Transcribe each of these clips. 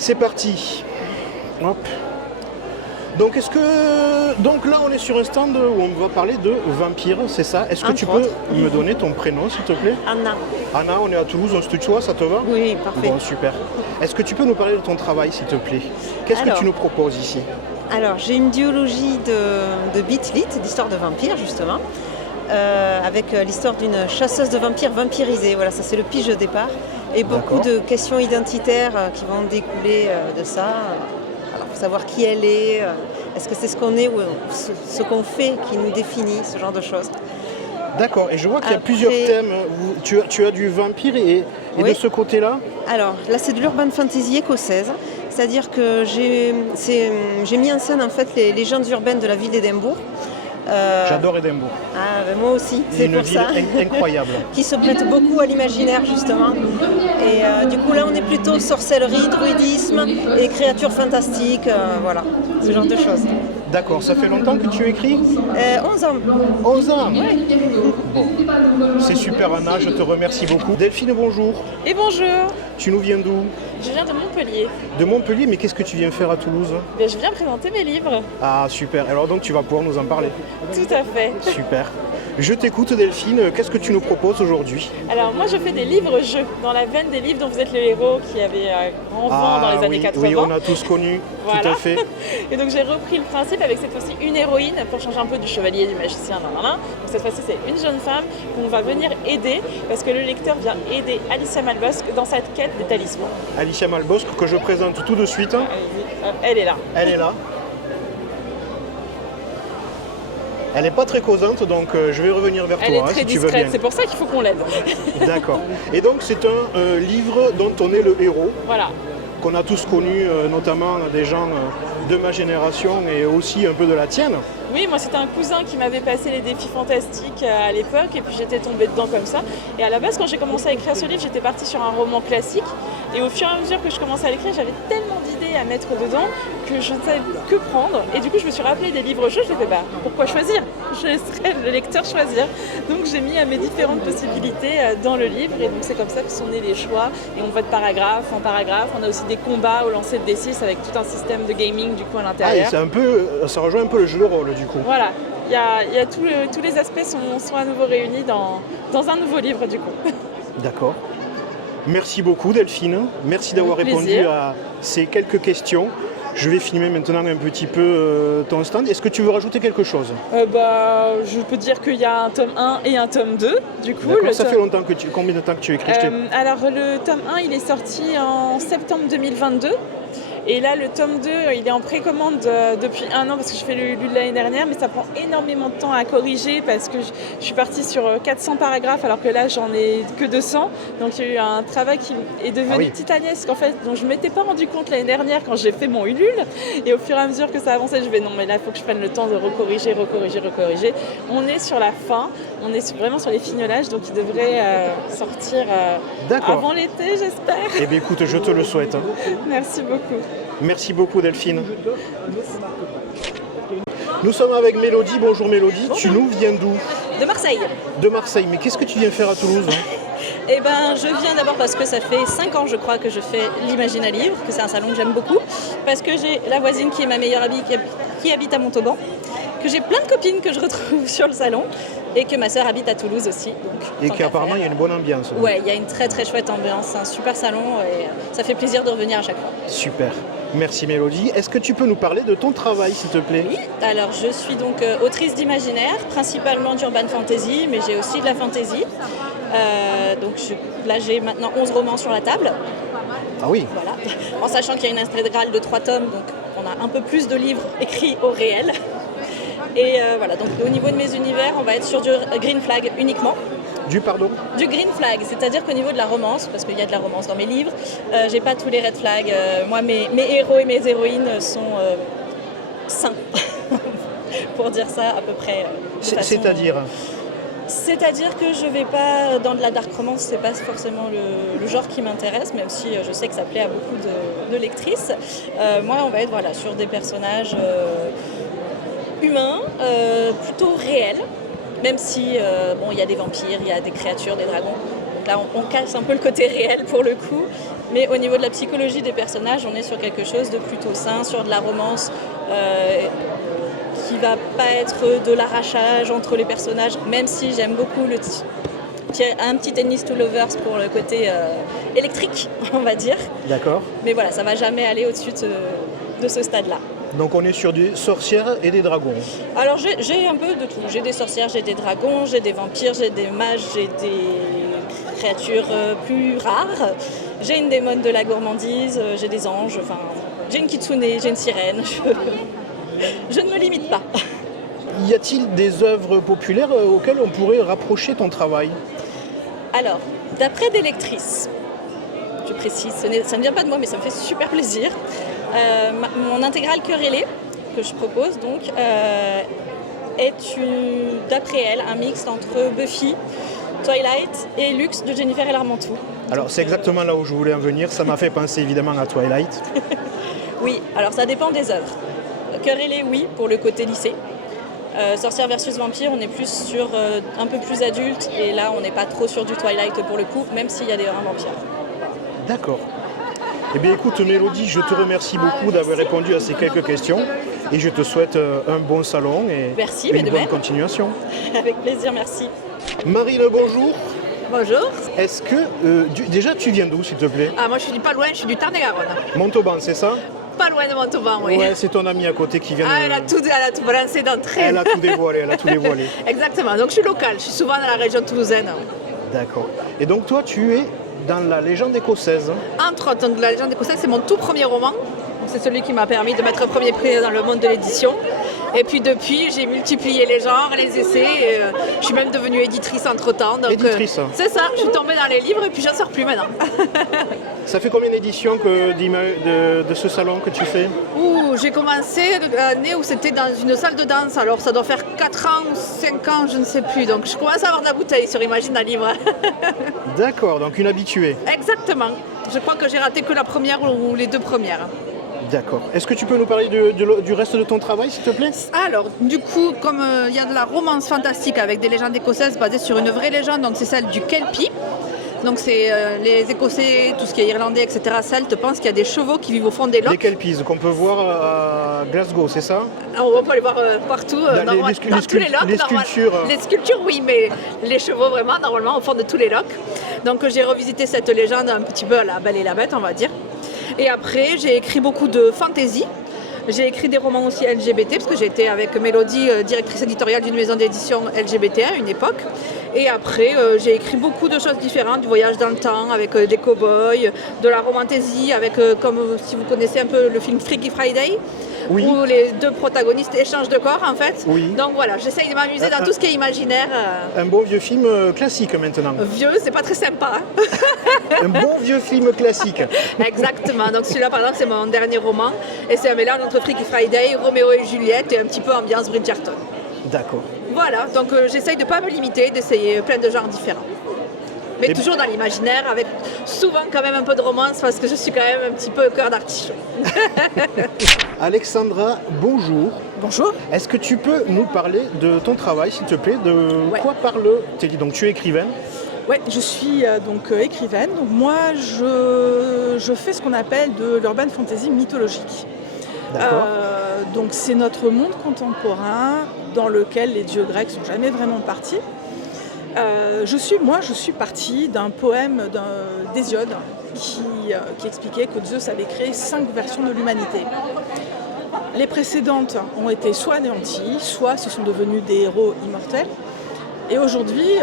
C'est parti. Hop. Donc là on est sur un stand où on va parler de vampires, c'est ça? Est-ce que tu peux me donner ton prénom s'il te plaît? Anna. Anna, on est à Toulouse, on se tutoie, ça te va? Oui, parfait. Bon, super. Est-ce que tu peux nous parler de ton travail s'il te plaît? Qu'est-ce que tu nous proposes ici? Alors, j'ai une duologie de beat lit, d'histoire de vampires justement, avec l'histoire d'une chasseuse de vampires vampirisée. Voilà, ça c'est le pitch de départ. Et beaucoup de questions identitaires qui vont découler de ça. Alors, faut savoir qui elle est, est-ce que c'est ce qu'on est ou ce qu'on fait qui nous définit, ce genre de choses. D'accord, et je vois qu'il y a plusieurs thèmes. Tu as du vampire et de ce côté-là? Alors, là c'est de l'urban fantasy écossaise. C'est-à-dire que j'ai mis en scène en fait les légendes urbaines de la ville d'Édimbourg. J'adore Édimbourg. Ah, ben moi aussi, c'est pour ça. Une ville incroyable. Qui se prête beaucoup à l'imaginaire justement. Et du coup là on est plutôt sorcellerie, druidisme et créatures fantastiques, voilà, ce genre de choses. D'accord, ça fait longtemps que tu écris? 11 ans. 11 ans? Oui. Bon, c'est super Anna, je te remercie beaucoup. Delphine, bonjour. Et bonjour. Tu nous viens d'où? Je viens de Montpellier. De Montpellier, mais qu'est-ce que tu viens faire à Toulouse? Je viens présenter mes livres. Ah super, alors donc tu vas pouvoir nous en parler. Tout à fait. Super. Je t'écoute Delphine, qu'est-ce que tu nous proposes aujourd'hui? Alors moi je fais des livres-jeux, dans la veine des livres dont vous êtes le héros qui avait grand vent dans les années 80. Oui, on a tous connu, voilà. Tout à fait. Et donc j'ai repris le principe avec cette fois-ci une héroïne pour changer un peu du chevalier, du magicien, Donc cette fois-ci c'est une jeune femme qu'on va venir aider parce que le lecteur vient aider Alicia Malbosc dans cette quête des talismans. Alicia Malbosc que je présente tout de suite. Elle est là. Elle est là. Elle n'est pas très causante, donc je vais revenir vers toi, si tu veux bien. Elle est très discrète, c'est pour ça qu'il faut qu'on l'aide. D'accord. Et donc c'est un livre dont on est le héros. Voilà. Qu'on a tous connu, notamment des gens de ma génération et aussi un peu de la tienne. Oui, moi c'était un cousin qui m'avait passé les défis fantastiques à l'époque et puis j'étais tombée dedans comme ça. Et à la base, quand j'ai commencé à écrire ce livre, j'étais partie sur un roman classique. Et au fur et à mesure que je commençais à l'écrire, j'avais tellement d'idées à mettre dedans que je ne savais que prendre. Et du coup, je me suis rappelé des livres-jeux. Je me suis dit, pourquoi choisir? Je laisserai le lecteur choisir. Donc j'ai mis mes différentes possibilités dans le livre. Et donc c'est comme ça que sont nés les choix. Et on va de paragraphe en paragraphe. On a aussi des combats au lancer de D6 avec tout un système de gaming du coup à l'intérieur. Ah, ça rejoint un peu le jeu de rôle du coup. Voilà. Il y a tous les aspects sont à nouveau réunis dans un nouveau livre du coup. D'accord. Merci beaucoup Delphine, merci d'avoir répondu à ces quelques questions. Je vais filmer maintenant un petit peu ton stand. Est-ce que tu veux rajouter quelque chose? Je peux dire qu'il y a un tome 1 et un tome 2 du coup. Ça fait longtemps combien de temps que tu écris? Alors le tome 1 il est sorti en septembre 2022. Et là, le tome 2, il est en précommande depuis 1 an parce que je fais le de l'année dernière, mais ça prend énormément de temps à corriger parce que je suis partie sur 400 paragraphes alors que là, j'en ai que 200. Donc, il y a eu un travail qui est devenu titanesque en fait, dont je ne m'étais pas rendu compte l'année dernière quand j'ai fait mon Ulule. Et au fur et à mesure que ça avançait, je vais non, mais là, il faut que je prenne le temps de recorriger. On est sur la fin, on est vraiment sur les fignolages, donc il devrait sortir avant l'été, j'espère. Eh bien, écoute, je te le souhaite. Merci beaucoup. Merci beaucoup Delphine. Nous sommes avec Mélodie. Bonjour Mélodie. Bonjour. Tu nous viens d'où? De Marseille. De Marseille. Mais qu'est-ce que tu viens faire à Toulouse? Eh ben, je viens d'abord parce que ça fait 5 ans, je crois, que je fais l'Imagine à Livre, que c'est un salon que j'aime beaucoup, parce que j'ai la voisine qui est ma meilleure amie qui habite à Montauban, que j'ai plein de copines que je retrouve sur le salon, et que ma sœur habite à Toulouse aussi. Donc, et qu'apparemment, il y a une bonne ambiance. Ouais, il y a une très très chouette ambiance, c'est un super salon, et ça fait plaisir de revenir à chaque fois. Super. Merci Mélodie. Est-ce que tu peux nous parler de ton travail, s'il te plaît? Oui, alors je suis donc autrice d'imaginaire, principalement d'urban fantasy, mais j'ai aussi de la fantasy. Là, j'ai maintenant 11 romans sur la table. Ah oui. Voilà. En sachant qu'il y a une intégrale de 3 tomes, donc on a un peu plus de livres écrits au réel. Et voilà, donc au niveau de mes univers, on va être sur du green flag uniquement. Du pardon? Du green flag, c'est-à-dire qu'au niveau de la romance, parce qu'il y a de la romance dans mes livres, j'ai pas tous les red flags. Moi, mes héros et mes héroïnes sont sains, pour dire ça à peu près. C'est-à-dire? C'est-à-dire que je vais pas dans de la dark romance, c'est pas forcément le genre qui m'intéresse, même si je sais que ça plaît à beaucoup de lectrices. Moi, on va être sur des personnages humains, plutôt réels. Même si, il y a des vampires, il y a des créatures, des dragons. Donc là, on casse un peu le côté réel pour le coup. Mais au niveau de la psychologie des personnages, on est sur quelque chose de plutôt sain, sur de la romance qui va pas être de l'arrachage entre les personnages, même si j'aime beaucoup un petit Enemies to Lovers pour le côté électrique, on va dire. D'accord. Mais voilà, ça va jamais aller au-dessus de ce stade-là. Donc on est sur des sorcières et des dragons. Alors j'ai un peu de tout. J'ai des sorcières, j'ai des dragons, j'ai des vampires, j'ai des mages, j'ai des créatures plus rares. J'ai une démone de la gourmandise, j'ai des anges, enfin, j'ai une kitsune, j'ai une sirène. Je ne me limite pas. Y a-t-il des œuvres populaires auxquelles on pourrait rapprocher ton travail? Alors, d'après des lectrices, je précise, ça ne vient pas de moi, mais ça me fait super plaisir. Mon intégrale Querelle, que je propose donc, est d'après elle un mix entre Buffy, Twilight et Lux de Jennifer et l'Armentou. Alors c'est exactement là où je voulais en venir, ça m'a fait penser évidemment à Twilight. Oui, alors ça dépend des œuvres. Querelle, oui, pour le côté lycée. Sorcière versus vampire, on est plus sur un peu plus adulte, et là on n'est pas trop sur du Twilight pour le coup, même s'il y a un vampire. D'accord. Eh bien écoute Mélodie, je te remercie beaucoup d'avoir répondu à ces quelques questions et je te souhaite un bon salon et merci, une de bonne même. Continuation. Avec plaisir, merci. Marine, bonjour. Bonjour. Est-ce que, déjà tu viens d'où s'il te plaît? Ah, moi je suis pas loin, je suis du Tarn-et-Garonne. Montauban, c'est ça? Pas loin de Montauban, oui. Ouais, c'est ton amie à côté qui vient Ah, de... elle a tout balancé d'entrée. Elle a tout dévoilé, Exactement, donc je suis locale, je suis souvent dans la région toulousaine. D'accord. Et donc toi, tu es dans la légende écossaise. Entre autres, donc, la légende écossaise, c'est mon tout premier roman. C'est celui qui m'a permis de mettre un premier prix dans le monde de l'édition. Et puis depuis, j'ai multiplié les genres, les essais. Et, je suis même devenue éditrice entre-temps. Donc, Éditrice. c'est ça, je suis tombée dans les livres et puis j'en sors plus maintenant. Ça fait combien d'éditions de ce salon que tu fais? J'ai commencé l'année où c'était dans une salle de danse. Alors ça doit faire 4 ans ou 5 ans, je ne sais plus. Donc je commence à avoir de la bouteille sur Imagine un livre. D'accord, donc une habituée. Exactement. Je crois que j'ai raté que la première ou les 2 premières. D'accord. Est-ce que tu peux nous parler du reste de ton travail, s'il te plaît? Alors, du coup, comme il y a de la romance fantastique avec des légendes écossaises basées sur une vraie légende, donc c'est celle du Kelpie. Donc c'est les Écossais, tout ce qui est irlandais, etc., celtes, pensent qu'il y a des chevaux qui vivent au fond des Les lochs. Kelpies qu'on peut voir à Glasgow, c'est ça? Alors, on peut les voir partout, Dans dans tous les lochs. les sculptures. Les sculptures, oui, mais les chevaux, vraiment, normalement, au fond de tous les lochs. Donc j'ai revisité cette légende un petit peu à la Belle et la Bête, on va dire. Et après, j'ai écrit beaucoup de fantasy. J'ai écrit des romans aussi LGBT, parce que j'ai été avec Mélodie, directrice éditoriale d'une maison d'édition LGBT à une époque. Et après, j'ai écrit beaucoup de choses différentes, du voyage dans le temps, avec des cow-boys, de la romantaisie, avec, comme si vous connaissez un peu le film Freaky Friday, Oui. où les 2 protagonistes échangent de corps, en fait. Oui. Donc voilà, j'essaye de m'amuser dans tout ce qui est imaginaire. Un bon vieux film classique maintenant. Vieux, c'est pas très sympa. Hein. Un bon vieux film classique. Exactement. Donc celui-là, par exemple, c'est mon dernier roman. Et c'est un mélange entre Freaky Friday, Roméo et Juliette et un petit peu ambiance Bridgerton. D'accord. Voilà, donc j'essaye de ne pas me limiter, d'essayer plein de genres différents. Mais Et toujours dans l'imaginaire, avec souvent quand même un peu de romance, parce que je suis quand même un petit peu cœur d'artichaut. Alexandra, bonjour. Bonjour. Est-ce que tu peux nous parler de ton travail, s'il te plaît? De Ouais. quoi parle-t-il? Donc tu es écrivaine. Ouais, je suis donc écrivaine. Donc, moi, je fais ce qu'on appelle de l'urban fantasy mythologique. D'accord. Donc c'est notre monde contemporain dans lequel les dieux grecs sont jamais vraiment partis. Je suis partie d'un poème d'Hésiode qui expliquait que Zeus avait créé 5 versions de l'humanité. Les précédentes ont été soit anéanties, soit se sont devenues des héros immortels. Et aujourd'hui,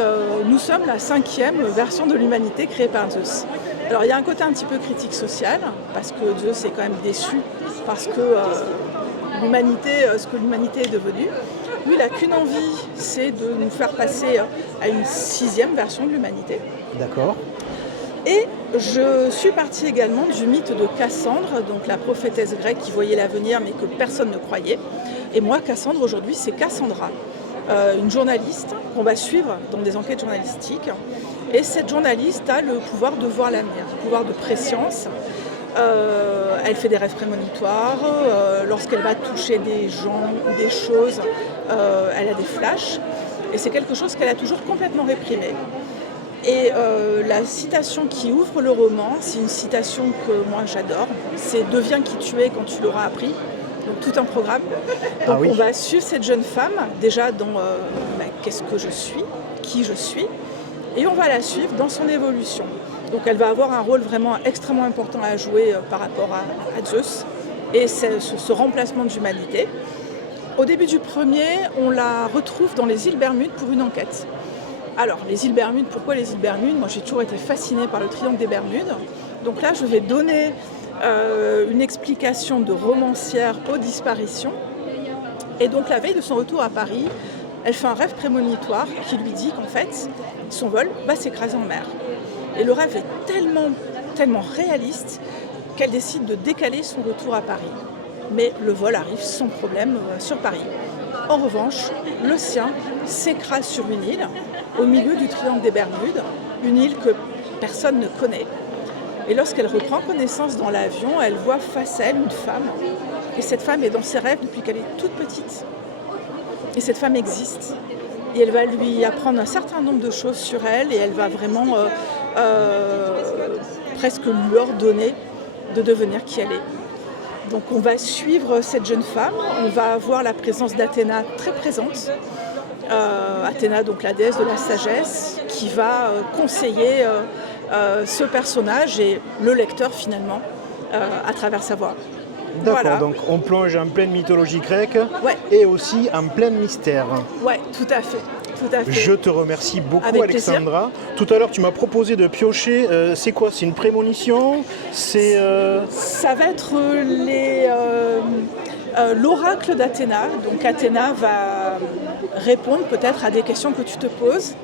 nous sommes la 5e version de l'humanité créée par Zeus. Alors il y a un côté un petit peu critique social, parce que Zeus est quand même déçu, parce que ce que l'humanité est devenue. Lui, il n'a qu'une envie, c'est de nous faire passer à une 6e version de l'humanité. D'accord. Et je suis partie également du mythe de Cassandre, donc la prophétesse grecque qui voyait l'avenir mais que personne ne croyait. Et moi, Cassandre, aujourd'hui, c'est Cassandra, une journaliste qu'on va suivre dans des enquêtes journalistiques. Et cette journaliste a le pouvoir de voir l'avenir, le pouvoir de préscience. Elle fait des rêves prémonitoires. Lorsqu'elle va toucher des gens ou des choses, elle a des flashs. Et c'est quelque chose qu'elle a toujours complètement réprimé. Et la citation qui ouvre le roman, c'est une citation que moi j'adore. C'est « Deviens qui tu es quand tu l'auras appris ». Donc tout un programme. Donc on va suivre cette jeune femme déjà dans qu'est-ce que je suis, qui je suis, et on va la suivre dans son évolution. Donc elle va avoir un rôle vraiment extrêmement important à jouer par rapport à Zeus et ce remplacement d'humanité. Au début du premier, on la retrouve dans les îles Bermudes pour une enquête. Alors les îles Bermudes, pourquoi les îles Bermudes? Moi j'ai toujours été fascinée par le triangle des Bermudes. Donc là je vais donner une explication de romancière aux disparitions. Et donc la veille de son retour à Paris, elle fait un rêve prémonitoire qui lui dit qu'en fait, son vol va s'écraser en mer. Et le rêve est tellement réaliste qu'elle décide de décaler son retour à Paris. Mais le vol arrive sans problème sur Paris. En revanche, le sien s'écrase sur une île, au milieu du triangle des Bermudes, une île que personne ne connaît. Et lorsqu'elle reprend connaissance dans l'avion, elle voit face à elle une femme. Et cette femme est dans ses rêves depuis qu'elle est toute petite. Et cette femme existe. Et elle va lui apprendre un certain nombre de choses sur elle et elle va vraiment presque lui ordonner de devenir qui elle est. Donc on va suivre cette jeune femme, on va avoir la présence d'Athéna très présente. Athéna, donc la déesse de la sagesse, qui va conseiller ce personnage et le lecteur finalement à travers sa voix. D'accord, Voilà. donc on plonge en pleine mythologie grecque et aussi en plein mystère. Ouais, tout à fait. Tout à fait. Je te remercie beaucoup, Avec Alexandra. Tout à l'heure, tu m'as proposé de piocher. C'est quoi? C'est une prémonition? C'est Ça va être l'oracle d'Athéna. Donc Athéna va répondre peut-être à des questions que tu te poses.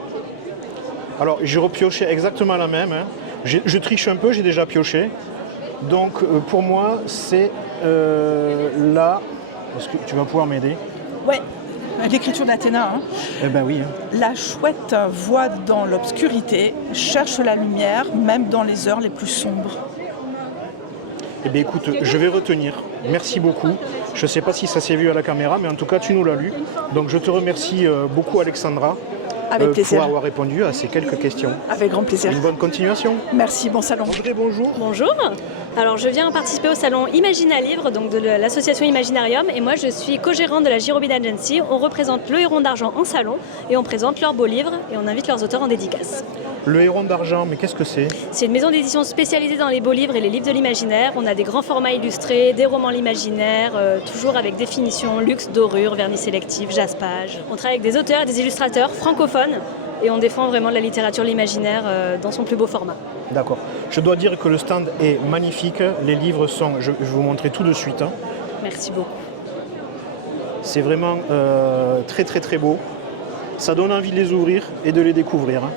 Alors, j'ai repioché exactement la même. Hein. Je triche un peu, j'ai déjà pioché. Donc, pour moi, c'est là. Est-ce que tu vas pouvoir m'aider? Ouais, l'écriture d'Athéna. Hein. Eh ben oui. Hein. La chouette voit dans l'obscurité, cherche la lumière, même dans les heures les plus sombres. Eh bien, écoute, je vais retenir. Merci beaucoup. Je ne sais pas si ça s'est vu à la caméra, mais en tout cas, tu nous l'as lu. Donc, je te remercie beaucoup, Alexandra. Avec plaisir. Pour avoir répondu à ces quelques questions. Avec grand plaisir. Une bonne continuation. Merci, bon salon. Audrey, bonjour. Bonjour. Alors je viens participer au salon Imagina Livre, donc de l'association Imaginarium, et moi je suis co-gérante de la Girobin Agency. On représente le Héron d'Argent en salon et on présente leurs beaux livres et on invite leurs auteurs en dédicace. Le Héron d'Argent, mais qu'est-ce que c'est? C'est une maison d'édition spécialisée dans les beaux livres et les livres de l'imaginaire. On a des grands formats illustrés, des romans l'imaginaire, toujours avec définition, luxe, dorure, vernis sélectif, jaspage. On travaille avec des auteurs et des illustrateurs francophones et on défend vraiment la littérature l'imaginaire dans son plus beau format. D'accord. Je dois dire que le stand est magnifique. Les livres sont... Je vais vous montrer tout de suite. Hein. Merci beaucoup. C'est vraiment très très très beau. Ça donne envie de les ouvrir et de les découvrir. Hein.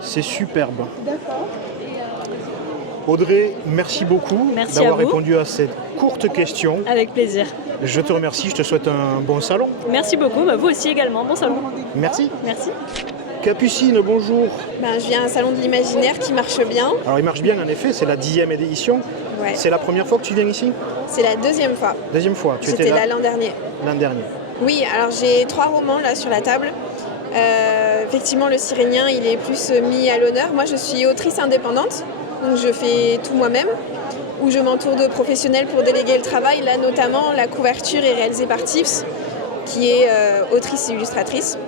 C'est superbe. D'accord. Audrey, merci beaucoup d'avoir répondu à cette courte question. Avec plaisir. Je te remercie, je te souhaite un bon salon. Merci beaucoup, vous aussi également. Bon salon. Merci. Merci. Capucine, bonjour. Je viens à un salon de l'imaginaire qui marche bien. Alors il marche bien en effet, c'est la 10e édition. Ouais. C'est la première fois que tu viens ici? C'est la deuxième fois. Deuxième fois, tu étais C'était là l'an dernier. L'an dernier. Oui, alors j'ai 3 romans là sur la table. Effectivement, le Cyrénien, il est plus mis à l'honneur. Moi, je suis autrice indépendante, donc je fais tout moi-même, où je m'entoure de professionnels pour déléguer le travail. Là, notamment, la couverture est réalisée par Tiffs, qui est autrice et illustratrice.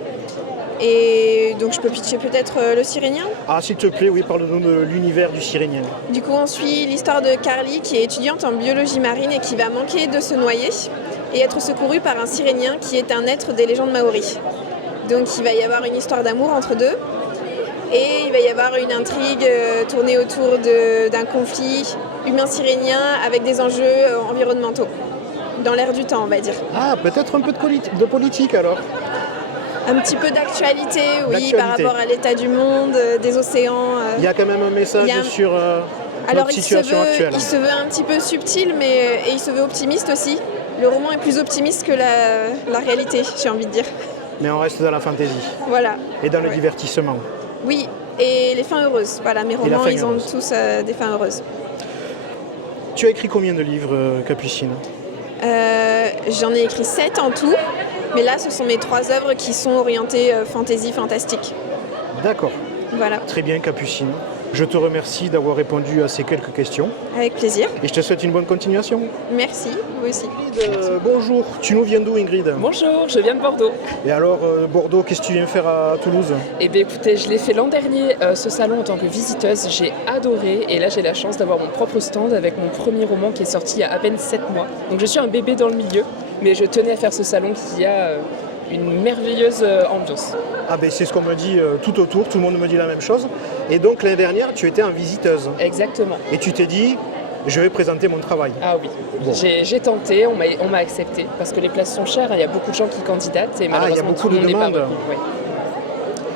Et donc, je peux pitcher peut-être le Cyrénien. Ah, s'il te plaît, oui, parle-nous de l'univers du Cyrénien. Du coup, on suit l'histoire de Carly, qui est étudiante en biologie marine et qui va manquer de se noyer et être secourue par un Cyrénien qui est un être des légendes maoris. Donc il va y avoir une histoire d'amour entre deux et il va y avoir une intrigue tournée autour d'un conflit humain-cyrénien avec des enjeux environnementaux, dans l'air du temps on va dire. Ah, peut-être un peu de politique alors? Un petit peu d'actualité, oui, par rapport à l'état du monde, des océans. Il y a quand même un message sur notre situation actuelle. Il se veut un petit peu subtil et il se veut optimiste aussi. Le roman est plus optimiste que la réalité, j'ai envie de dire. Mais on reste dans la fantaisie. Voilà. Et dans le divertissement. Oui, et les fins heureuses. Voilà, mes romans, ils ont tous des fins heureuses. Tu as écrit combien de livres, Capucine? J'en ai écrit 7 en tout. Mais là, ce sont mes 3 œuvres qui sont orientées fantasy, fantastique. D'accord. Voilà, Très bien, Capucine. Je te remercie d'avoir répondu à ces quelques questions avec plaisir. et je te souhaite une bonne continuation. Merci, vous aussi. Bonjour, tu nous viens d'où, Ingrid? Bonjour, je viens de Bordeaux. Et alors, Bordeaux, qu'est-ce que tu viens faire à Toulouse? Eh bien écoutez, je l'ai fait l'an dernier, ce salon en tant que visiteuse, j'ai adoré et là j'ai la chance d'avoir mon propre stand avec mon premier roman qui est sorti il y a à peine 7 mois. Donc je suis un bébé dans le milieu, mais je tenais à faire ce salon qui a une merveilleuse ambiance. Ah ben c'est ce qu'on me dit tout autour, tout le monde me dit la même chose. Et donc l'année dernière, tu étais en visiteuse. Exactement. Et tu t'es dit, je vais présenter mon travail. Ah oui, Bon. j'ai tenté, on m'a accepté parce que les places sont chères, il y a beaucoup de gens qui candidatent et malheureusement il y a beaucoup tout le de monde n'est pas demandes. retenu, ouais.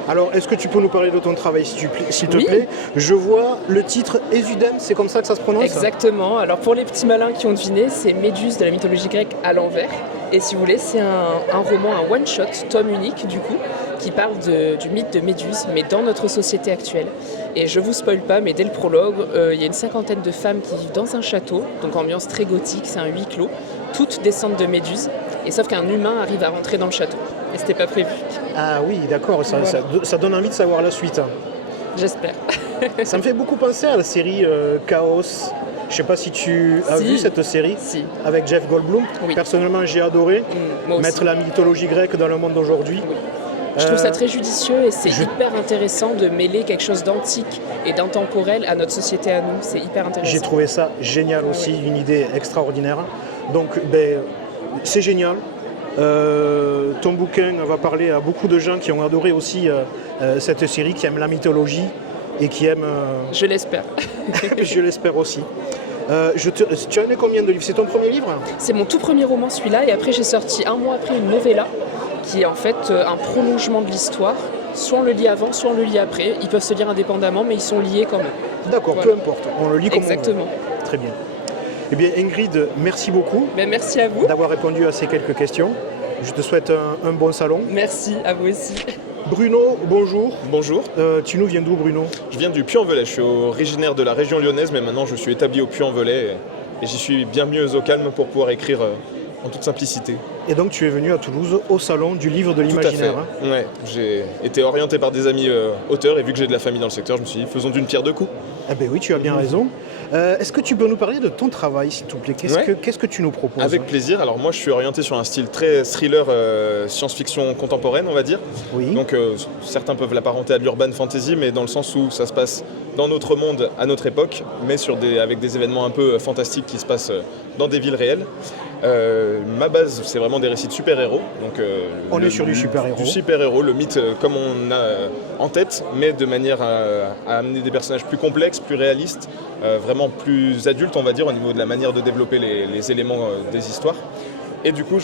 Alors, est-ce que tu peux nous parler de ton travail, s'il te Oui. plaît? Je vois le titre Ésudème, c'est comme ça que ça se prononce? Exactement. Alors pour les petits malins qui ont deviné, c'est Méduse de la mythologie grecque à l'envers. Et si vous voulez, c'est un roman, un one-shot, tome unique du coup, qui parle du mythe de Méduse, mais dans notre société actuelle. Et je vous spoil pas, mais dès le prologue, il y a une 50aine de femmes qui vivent dans un château, donc ambiance très gothique, c'est un huis clos, toutes descendent de Méduse, et sauf qu'un humain arrive à rentrer dans le château. Et c'était pas prévu. Ah oui, d'accord, ça, Voilà. ça donne envie de savoir la suite. J'espère. Ça me fait beaucoup penser à la série Chaos. Je sais pas si tu as Si. vu cette série Si. avec Jeff Goldblum. Oui. Personnellement, j'ai adoré Moi aussi. mettre la mythologie grecque dans le monde d'aujourd'hui. Oui. Je trouve ça Euh, très judicieux et c'est hyper intéressant de mêler quelque chose d'antique et d'intemporel à notre société à nous. C'est hyper intéressant. J'ai trouvé ça génial aussi, une idée extraordinaire. Donc, c'est génial. Ton bouquin va parler à beaucoup de gens qui ont adoré aussi cette série, qui aiment la mythologie et qui aiment, Je l'espère. je l'espère aussi. Tu en as combien de livres? C'est ton premier livre? C'est mon tout premier roman celui-là et après j'ai sorti un mois après une novella qui est en fait un prolongement de l'histoire. Soit on le lit avant, soit on le lit après. Ils peuvent se lire indépendamment mais ils sont liés quand même. D'accord, Voilà. peu importe. On le lit comme Exactement. on veut. Très bien. Eh bien, Ingrid, merci beaucoup Mais merci à vous. d'avoir répondu à ces quelques questions. Je te souhaite un bon salon. Merci à vous aussi. Bruno, bonjour. Bonjour, Tu nous viens d'où, Bruno? je viens du Puy-en-Velay, je suis originaire de la région lyonnaise, mais maintenant je suis établi au Puy-en-Velay et j'y suis bien mieux au calme pour pouvoir écrire en toute simplicité. Et donc, tu es venu à Toulouse au salon du livre de Tout à fait. l'imaginaire. Hein. Ouais, j'ai été orienté par des amis auteurs et vu que j'ai de la famille dans le secteur, je me suis dit faisons d'une pierre deux coups. Eh bien oui, tu as bien raison. Est-ce que tu peux nous parler de ton travail, s'il te plaît? Qu'est-ce que tu nous proposes? Avec plaisir. Alors moi je suis orienté sur un style très thriller science-fiction contemporaine on va dire. Oui. Donc certains peuvent l'apparenter à de l'urban fantasy mais dans le sens où ça se passe dans notre monde à notre époque mais avec des événements un peu fantastiques qui se passent dans des villes réelles. Ma base c'est vraiment des récits de super-héros. Donc, On est sur du super-héros. Du super-héros, le mythe comme on a en tête mais de manière à amener des personnages plus complexes, plus réalistes, vraiment plus adultes on va dire au niveau de la manière de développer les éléments des histoires. Et du coup,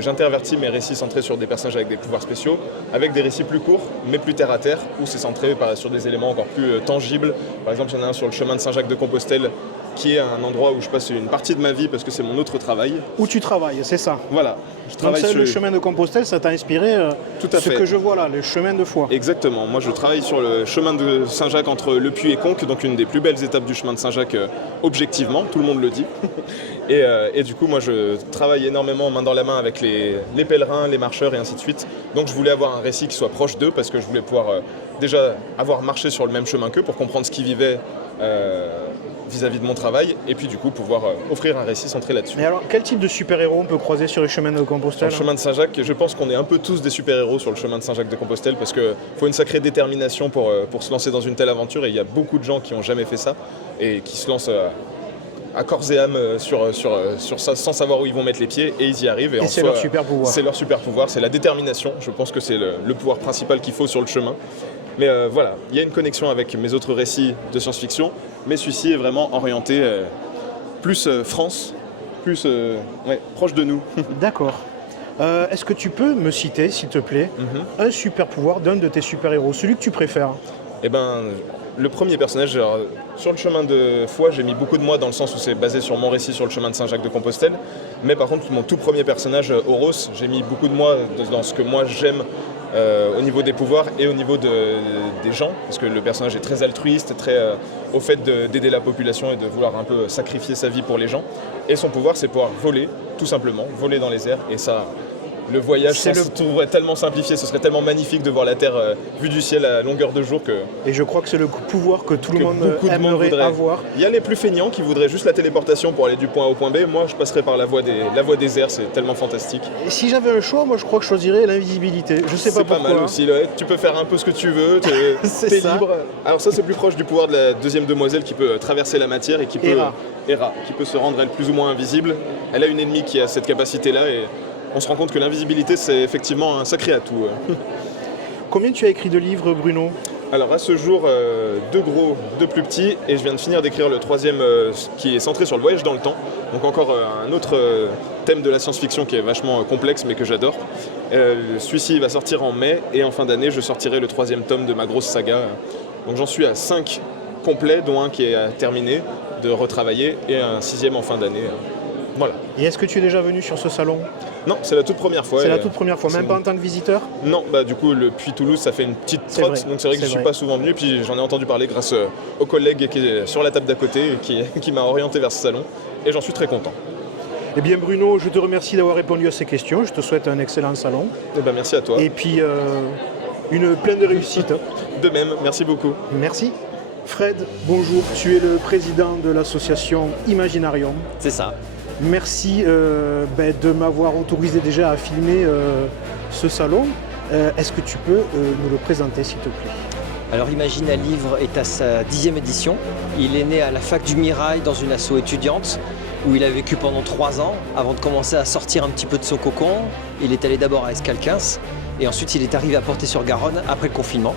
j'intervertis mes récits centrés sur des personnages avec des pouvoirs spéciaux, avec des récits plus courts, mais plus terre à terre, où c'est centré sur des éléments encore plus tangibles. Par exemple, il y en a un sur le chemin de Saint-Jacques de Compostelle, qui est un endroit où je passe une partie de ma vie parce que c'est mon autre travail. Où tu travailles, c'est ça? Voilà, je Donc travaille ça, sur le chemin de Compostelle, ça t'a inspiré Tout à ce fait. que je vois là, le chemin de foi. Exactement, moi je travaille sur le chemin de Saint-Jacques entre Le Puy et Conques, donc une des plus belles étapes du chemin de Saint-Jacques objectivement, tout le monde le dit. et du coup moi je travaille énormément main dans la main avec les pèlerins, les marcheurs et ainsi de suite. Donc je voulais avoir un récit qui soit proche d'eux parce que je voulais pouvoir déjà avoir marché sur le même chemin qu'eux pour comprendre ce qu'ils vivaient vis-à-vis de mon travail et puis du coup pouvoir offrir un récit centré là-dessus. Mais alors, quel type de super-héros on peut croiser sur le chemin de Sur Compostelle? le chemin de Saint-Jacques, je pense qu'on est un peu tous des super-héros sur le chemin de Saint-Jacques de Compostelle parce qu'il faut une sacrée détermination pour se lancer dans une telle aventure et il y a beaucoup de gens qui n'ont jamais fait ça et qui se lancent à corps et âme sur ça sans savoir où ils vont mettre les pieds et ils y arrivent. Et en c'est soi, leur super-pouvoir. C'est leur super-pouvoir, c'est la détermination. Je pense que c'est le pouvoir principal qu'il faut sur le chemin. Mais voilà, il y a une connexion avec mes autres récits de science-fiction, mais celui-ci est vraiment orienté plus France, plus proche de nous. D'accord. Est-ce que tu peux me citer, s'il te plaît, un super-pouvoir d'un de tes super-héros, celui que tu préfères? Eh ben, le premier personnage, alors, sur le chemin de foi, j'ai mis beaucoup de moi dans le sens où c'est basé sur mon récit sur le chemin de Saint-Jacques de Compostelle. Mais par contre, mon tout premier personnage, Horos, j'ai mis beaucoup de moi dans ce que moi j'aime au niveau des pouvoirs et au niveau des gens, parce que le personnage est très altruiste, très au fait d'aider la population et de vouloir un peu sacrifier sa vie pour les gens. Et son pouvoir, c'est pouvoir voler, tout simplement, voler dans les airs. Et ça, le voyage C'est se trouverait tellement simplifié, ce serait tellement magnifique de voir la Terre vue du ciel à longueur de jour que... Et je crois que c'est le pouvoir que tout le monde beaucoup de monde aimerait voudrait avoir. Il y a les plus feignants qui voudraient juste la téléportation pour aller du point A au point B. Moi, je passerais par la voie des airs, c'est tellement fantastique. Et si j'avais un choix, moi je crois que je choisirais l'invisibilité. Je sais pas C'est pas pourquoi. mal aussi, là. Tu peux faire un peu ce que tu veux, t'es ça. libre. Alors ça, c'est plus proche du pouvoir de la deuxième demoiselle qui peut traverser la matière et qui peut... Hera, qui peut se rendre, elle, plus ou moins invisible. Elle a une ennemie qui a cette capacité-là et on se rend compte que l'invisibilité, c'est effectivement un sacré atout. Combien tu as écrit de livres, Bruno ? Alors à ce jour, 2 gros, 2 plus petits, et je viens de finir d'écrire le 3e qui est centré sur le voyage dans le temps. Donc encore un autre thème de la science-fiction qui est vachement complexe mais que j'adore. Celui-ci va sortir en mai, et en fin d'année, je sortirai le 3e tome de ma grosse saga. Donc j'en suis à 5 complets, dont un qui est terminé, de retravailler, et un 6e en fin d'année. Voilà. Et est-ce que tu es déjà venu sur ce salon ? Non, c'est la toute première fois. C'est la toute première fois, même pas en tant que visiteur ? Non, du coup, le Puy-Toulouse, ça fait une petite trotte, donc c'est vrai que je ne suis pas souvent venu, puis j'en ai entendu parler grâce au collègue qui est sur la table d'à côté, et qui m'a orienté vers ce salon, et j'en suis très content. Eh bien Bruno, je te remercie d'avoir répondu à ces questions, je te souhaite un excellent salon. Eh ben, merci à toi. Et puis, une pleine de réussite. De même, merci beaucoup. Merci. Fred, bonjour, tu es le président de l'association Imaginarium. C'est ça. Merci de m'avoir autorisé déjà à filmer ce salon. Est-ce que tu peux nous le présenter, s'il te plaît ? Alors Imagine un livre est à sa 10e édition. Il est né à la fac du Mirail dans une asso étudiante où il a vécu pendant 3 ans avant de commencer à sortir un petit peu de son cocon. Il est allé d'abord à Escalquens et ensuite il est arrivé à Portet-sur-Garonne après le confinement.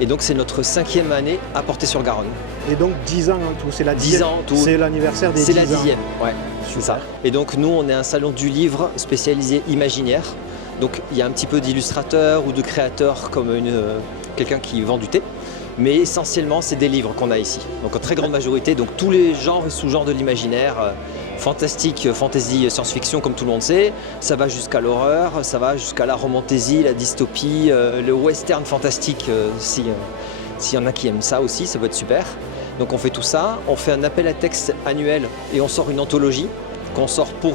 Et donc c'est notre 5e année à Portet-sur-Garonne. Et donc 10 ans en tout, c'est la 10 ans en tout. C'est l'anniversaire des 10 ans. C'est la 10e, ouais, c'est ça. Et donc nous on est un salon du livre spécialisé imaginaire. Donc il y a un petit peu d'illustrateurs ou de créateurs comme quelqu'un qui vend du thé. Mais essentiellement c'est des livres qu'on a ici. Donc en très grande majorité, donc tous les genres et sous-genres de l'imaginaire. Fantastique, fantasy, science-fiction comme tout le monde sait, ça va jusqu'à l'horreur, ça va jusqu'à la romantasy, la dystopie, le western fantastique, s'il y en a qui aiment ça aussi, ça peut être super. Donc on fait tout ça, on fait un appel à texte annuel et on sort une anthologie qu'on sort pour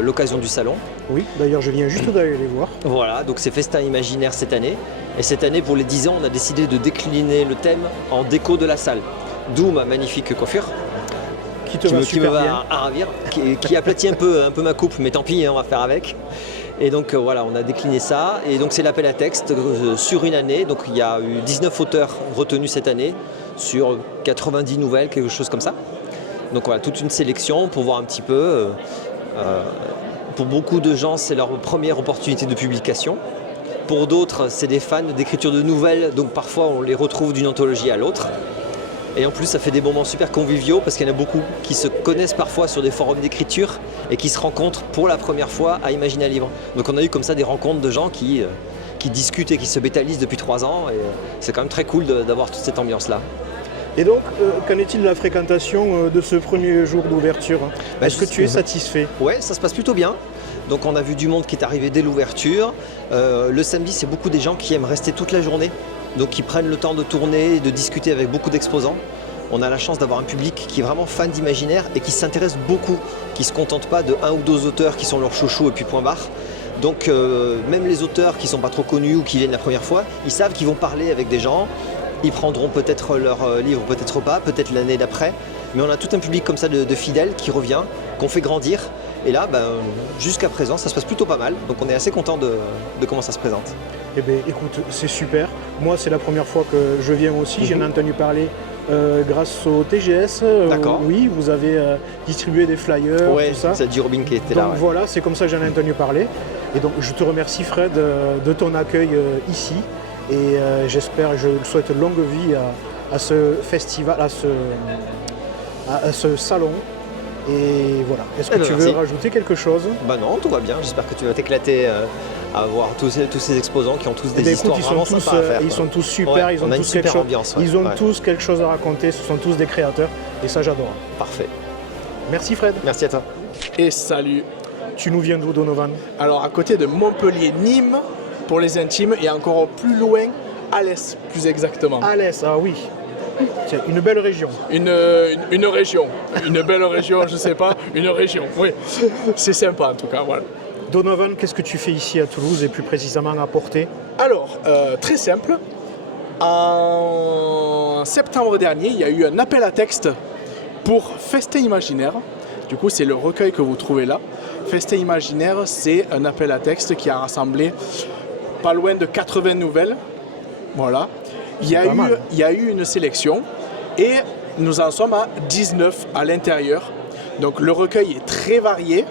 l'occasion du salon. Oui, d'ailleurs je viens juste d'aller les voir. Voilà, donc c'est Festin imaginaire cette année. Et cette année pour les 10 ans, on a décidé de décliner le thème en déco de la salle. D'où ma magnifique coiffure. Qui me va à ravir, qui aplatit un peu ma coupe, mais tant pis, on va faire avec. Et donc voilà, on a décliné ça. Et donc c'est l'appel à texte sur une année. Donc il y a eu 19 auteurs retenus cette année sur 90 nouvelles, quelque chose comme ça. Donc voilà, toute une sélection pour voir un petit peu. Pour beaucoup de gens, c'est leur première opportunité de publication. Pour d'autres, c'est des fans d'écriture de nouvelles, donc parfois on les retrouve d'une anthologie à l'autre. Et en plus, ça fait des moments super conviviaux parce qu'il y en a beaucoup qui se connaissent parfois sur des forums d'écriture et qui se rencontrent pour la première fois à Imagine un livre. Donc on a eu comme ça des rencontres de gens qui discutent et qui se bétalisent depuis 3 ans. Et c'est quand même très cool d'avoir toute cette ambiance-là. Et donc, qu'en est-il de la fréquentation de ce premier jour d'ouverture ? Est-ce que tu es satisfait ? Ouais, ça se passe plutôt bien. Donc on a vu du monde qui est arrivé dès l'ouverture. Le samedi, c'est beaucoup des gens qui aiment rester toute la journée. Donc qui prennent le temps de tourner et de discuter avec beaucoup d'exposants. On a la chance d'avoir un public qui est vraiment fan d'imaginaire et qui s'intéresse beaucoup, qui ne se contente pas de 1 ou 2 auteurs qui sont leurs chouchous et puis point barre. Donc même les auteurs qui ne sont pas trop connus ou qui viennent la première fois, ils savent qu'ils vont parler avec des gens, ils prendront peut-être leur livre, peut-être pas, peut-être l'année d'après. Mais on a tout un public comme ça de fidèles qui revient, qu'on fait grandir. Et là, jusqu'à présent, ça se passe plutôt pas mal. Donc on est assez content de comment ça se présente. Eh bien, écoute, c'est super. Moi, c'est la première fois que je viens aussi. J'en ai entendu parler grâce au TGS. D'accord. Oui, vous avez distribué des flyers, ouais, tout ça. C'est Robin qui était là. Donc voilà, c'est comme ça que j'en ai entendu parler. Et donc, je te remercie, Fred, de ton accueil ici. Et j'espère, je souhaite longue vie à ce festival, à ce salon. Et voilà. Est-ce que tu veux rajouter quelque chose ? Non, tout va bien. J'espère que tu vas t'éclater à voir tous ces exposants qui ont tous des histoires vraiment sympas à faire. Ils sont tous super, ouais, ils ont tous quelque chose. Ambiance, ouais. Ils ont tous quelque chose à raconter. Ce sont tous des créateurs. Et ça, j'adore. Parfait. Merci, Fred. Merci à toi. Et salut. Tu nous viens d'où, Donovan ? Alors, à côté de Montpellier, Nîmes, pour les intimes, et encore plus loin, Alès, plus exactement. Alès, ah oui. C'est une belle région. Une région. Une belle région, je sais pas. Une région, oui. C'est sympa en tout cas, voilà. Donovan, qu'est-ce que tu fais ici à Toulouse et plus précisément à Portet? Alors, très simple. En septembre dernier, il y a eu un appel à texte pour Festin Imaginaire. Du coup, c'est le recueil que vous trouvez là. Festin Imaginaire, c'est un appel à texte qui a rassemblé pas loin de 80 nouvelles. Voilà. Il y a eu une sélection et nous en sommes à 19 à l'intérieur. Donc le recueil est très varié.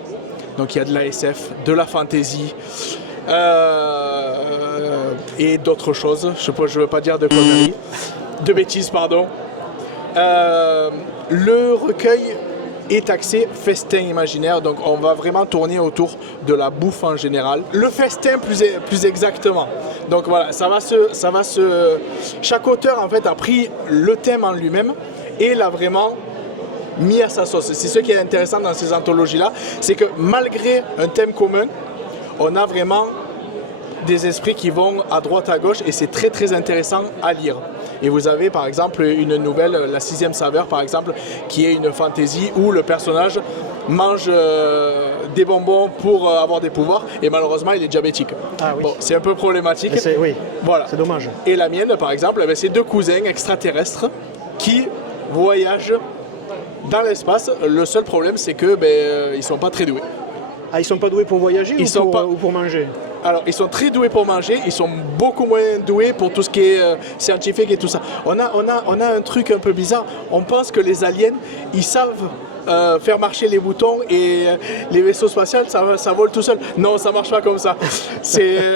Donc il y a de la SF, de la fantasy et d'autres choses. Je ne veux pas dire de conneries, de bêtises, pardon. Le recueil est axé festin imaginaire, donc on va vraiment tourner autour de la bouffe en général. Le festin plus exactement. Donc voilà, chaque auteur en fait a pris le thème en lui-même et l'a vraiment mis à sa sauce. C'est ce qui est intéressant dans ces anthologies-là, c'est que malgré un thème commun, on a vraiment des esprits qui vont à droite à gauche et c'est très très intéressant à lire. Et vous avez par exemple une nouvelle, La Sixième Saveur par exemple, qui est une fantaisie où le personnage mange des bonbons pour avoir des pouvoirs et malheureusement il est diabétique. Ah oui. Bon, c'est un peu problématique. Oui, voilà. C'est dommage. Et la mienne par exemple, c'est deux cousins extraterrestres qui voyagent dans l'espace. Le seul problème c'est que ils sont pas très doués. Ah, ils sont pas doués pour voyager ou pour manger? Alors, ils sont très doués pour manger, ils sont beaucoup moins doués pour tout ce qui est scientifique et tout ça. On a un truc un peu bizarre. On pense que les aliens, ils savent faire marcher les boutons et les vaisseaux spatiaux, ça vole tout seul. Non, ça marche pas comme ça.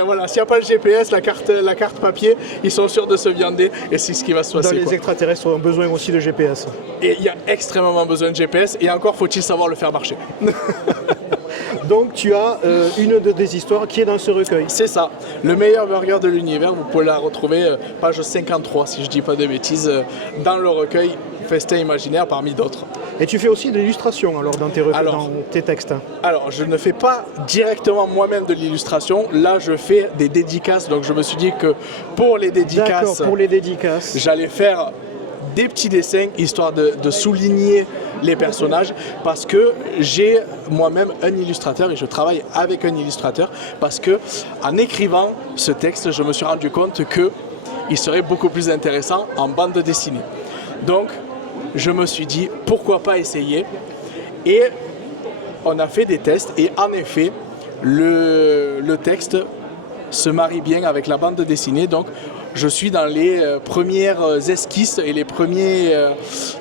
Voilà, s'il n'y a pas le GPS, la carte papier, ils sont sûrs de se viander et c'est ce qui va se passer. Les extraterrestres ont besoin aussi de GPS. Et il y a extrêmement besoin de GPS et encore faut-il savoir le faire marcher. Donc tu as une des histoires qui est dans ce recueil. C'est ça. Le meilleur burger de l'univers, vous pouvez la retrouver page 53 si je dis pas de bêtises, dans le recueil Festin Imaginaire parmi d'autres. Et tu fais aussi de l'illustration alors dans tes textes? Alors je ne fais pas directement moi-même de l'illustration, là je fais des dédicaces, donc je me suis dit que pour les dédicaces, j'allais faire des petits dessins histoire de souligner les personnages parce que j'ai moi-même un illustrateur et je travaille avec un illustrateur parce que en écrivant ce texte je me suis rendu compte qu'il serait beaucoup plus intéressant en bande dessinée. Donc je me suis dit pourquoi pas essayer et on a fait des tests et en effet le texte se marie bien avec la bande dessinée, donc je suis dans les premières esquisses et les premiers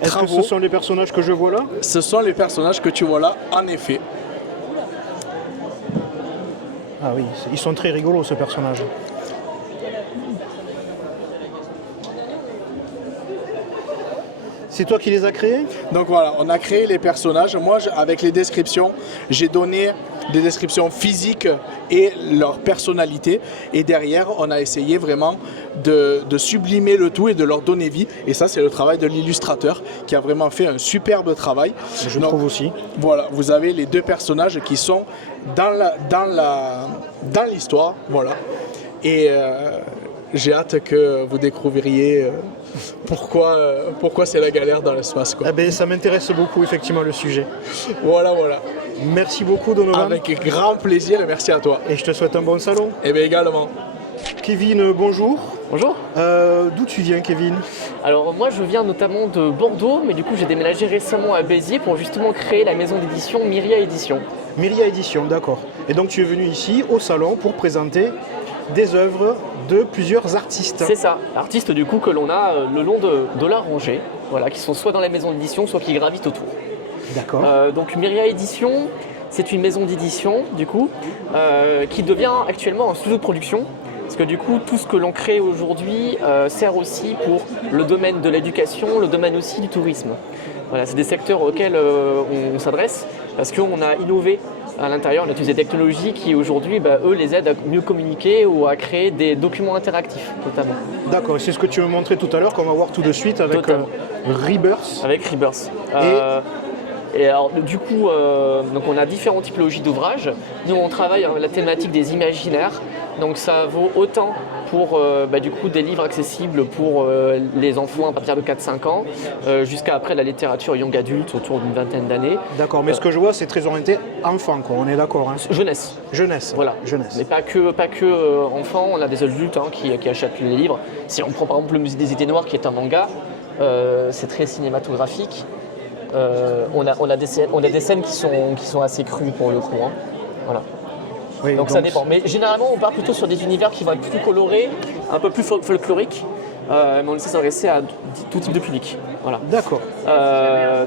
travaux. Est-ce que ce sont les personnages que je vois là? Ce sont les personnages que tu vois là, en effet. Ah oui, ils sont très rigolos ce personnage. C'est toi qui les as créés? Donc voilà, on a créé les personnages. Moi, avec les descriptions, j'ai donné des descriptions physiques et leur personnalité. Et derrière, on a essayé vraiment de sublimer le tout et de leur donner vie. Et ça, c'est le travail de l'illustrateur qui a vraiment fait un superbe travail. Je trouve aussi. Voilà, vous avez les deux personnages qui sont dans l'histoire. Voilà. Et j'ai hâte que vous découvriez pourquoi c'est la galère dans l'espace. Eh ben, ça m'intéresse beaucoup, effectivement, le sujet. Voilà. Merci beaucoup, Donovan. Avec grand plaisir et merci à toi. Et je te souhaite un bon salon. Et bien également. Kevin, bonjour. Bonjour. D'où tu viens, Kevin? Alors moi je viens notamment de Bordeaux, mais du coup j'ai déménagé récemment à Béziers pour justement créer la maison d'édition Myria Édition. Myria Édition, d'accord. Et donc tu es venu ici au salon pour présenter des œuvres de plusieurs artistes. C'est ça, artistes du coup que l'on a le long de la rangée, voilà, qui sont soit dans la maison d'édition, soit qui gravitent autour. D'accord. Donc Myria Édition, c'est une maison d'édition du coup qui devient actuellement un studio de production. Parce que du coup, tout ce que l'on crée aujourd'hui sert aussi pour le domaine de l'éducation, le domaine aussi du tourisme. Voilà, c'est des secteurs auxquels on s'adresse parce qu'on a innové à l'intérieur, on a utilisé des technologies qui aujourd'hui, eux, les aident à mieux communiquer ou à créer des documents interactifs, notamment. D'accord, c'est ce que tu me montrais tout à l'heure, qu'on va voir tout de suite avec Rebirth. Avec Rebirth. Et alors, du coup, donc on a différentes typologies d'ouvrages. Nous, on travaille la thématique des imaginaires. Donc ça vaut autant pour du coup des livres accessibles pour les enfants à partir de 4-5 ans, jusqu'à après la littérature young adulte autour d'une vingtaine d'années. D'accord, mais ce que je vois, c'est très orienté enfant, quoi. On est d'accord, hein. Jeunesse. Jeunesse. Voilà. Jeunesse. Mais pas que enfants, on a des adultes qui achètent les livres. Si on prend par exemple Le Musée des idées noires qui est un manga, c'est très cinématographique. On a des scènes qui sont assez crues pour le coup. Hein. Voilà. Oui, donc ça dépend. Mais généralement, on part plutôt sur des univers qui vont être plus colorés, un peu plus folkloriques. Mais on essaie de s'adresser à tout type de public. Voilà. D'accord.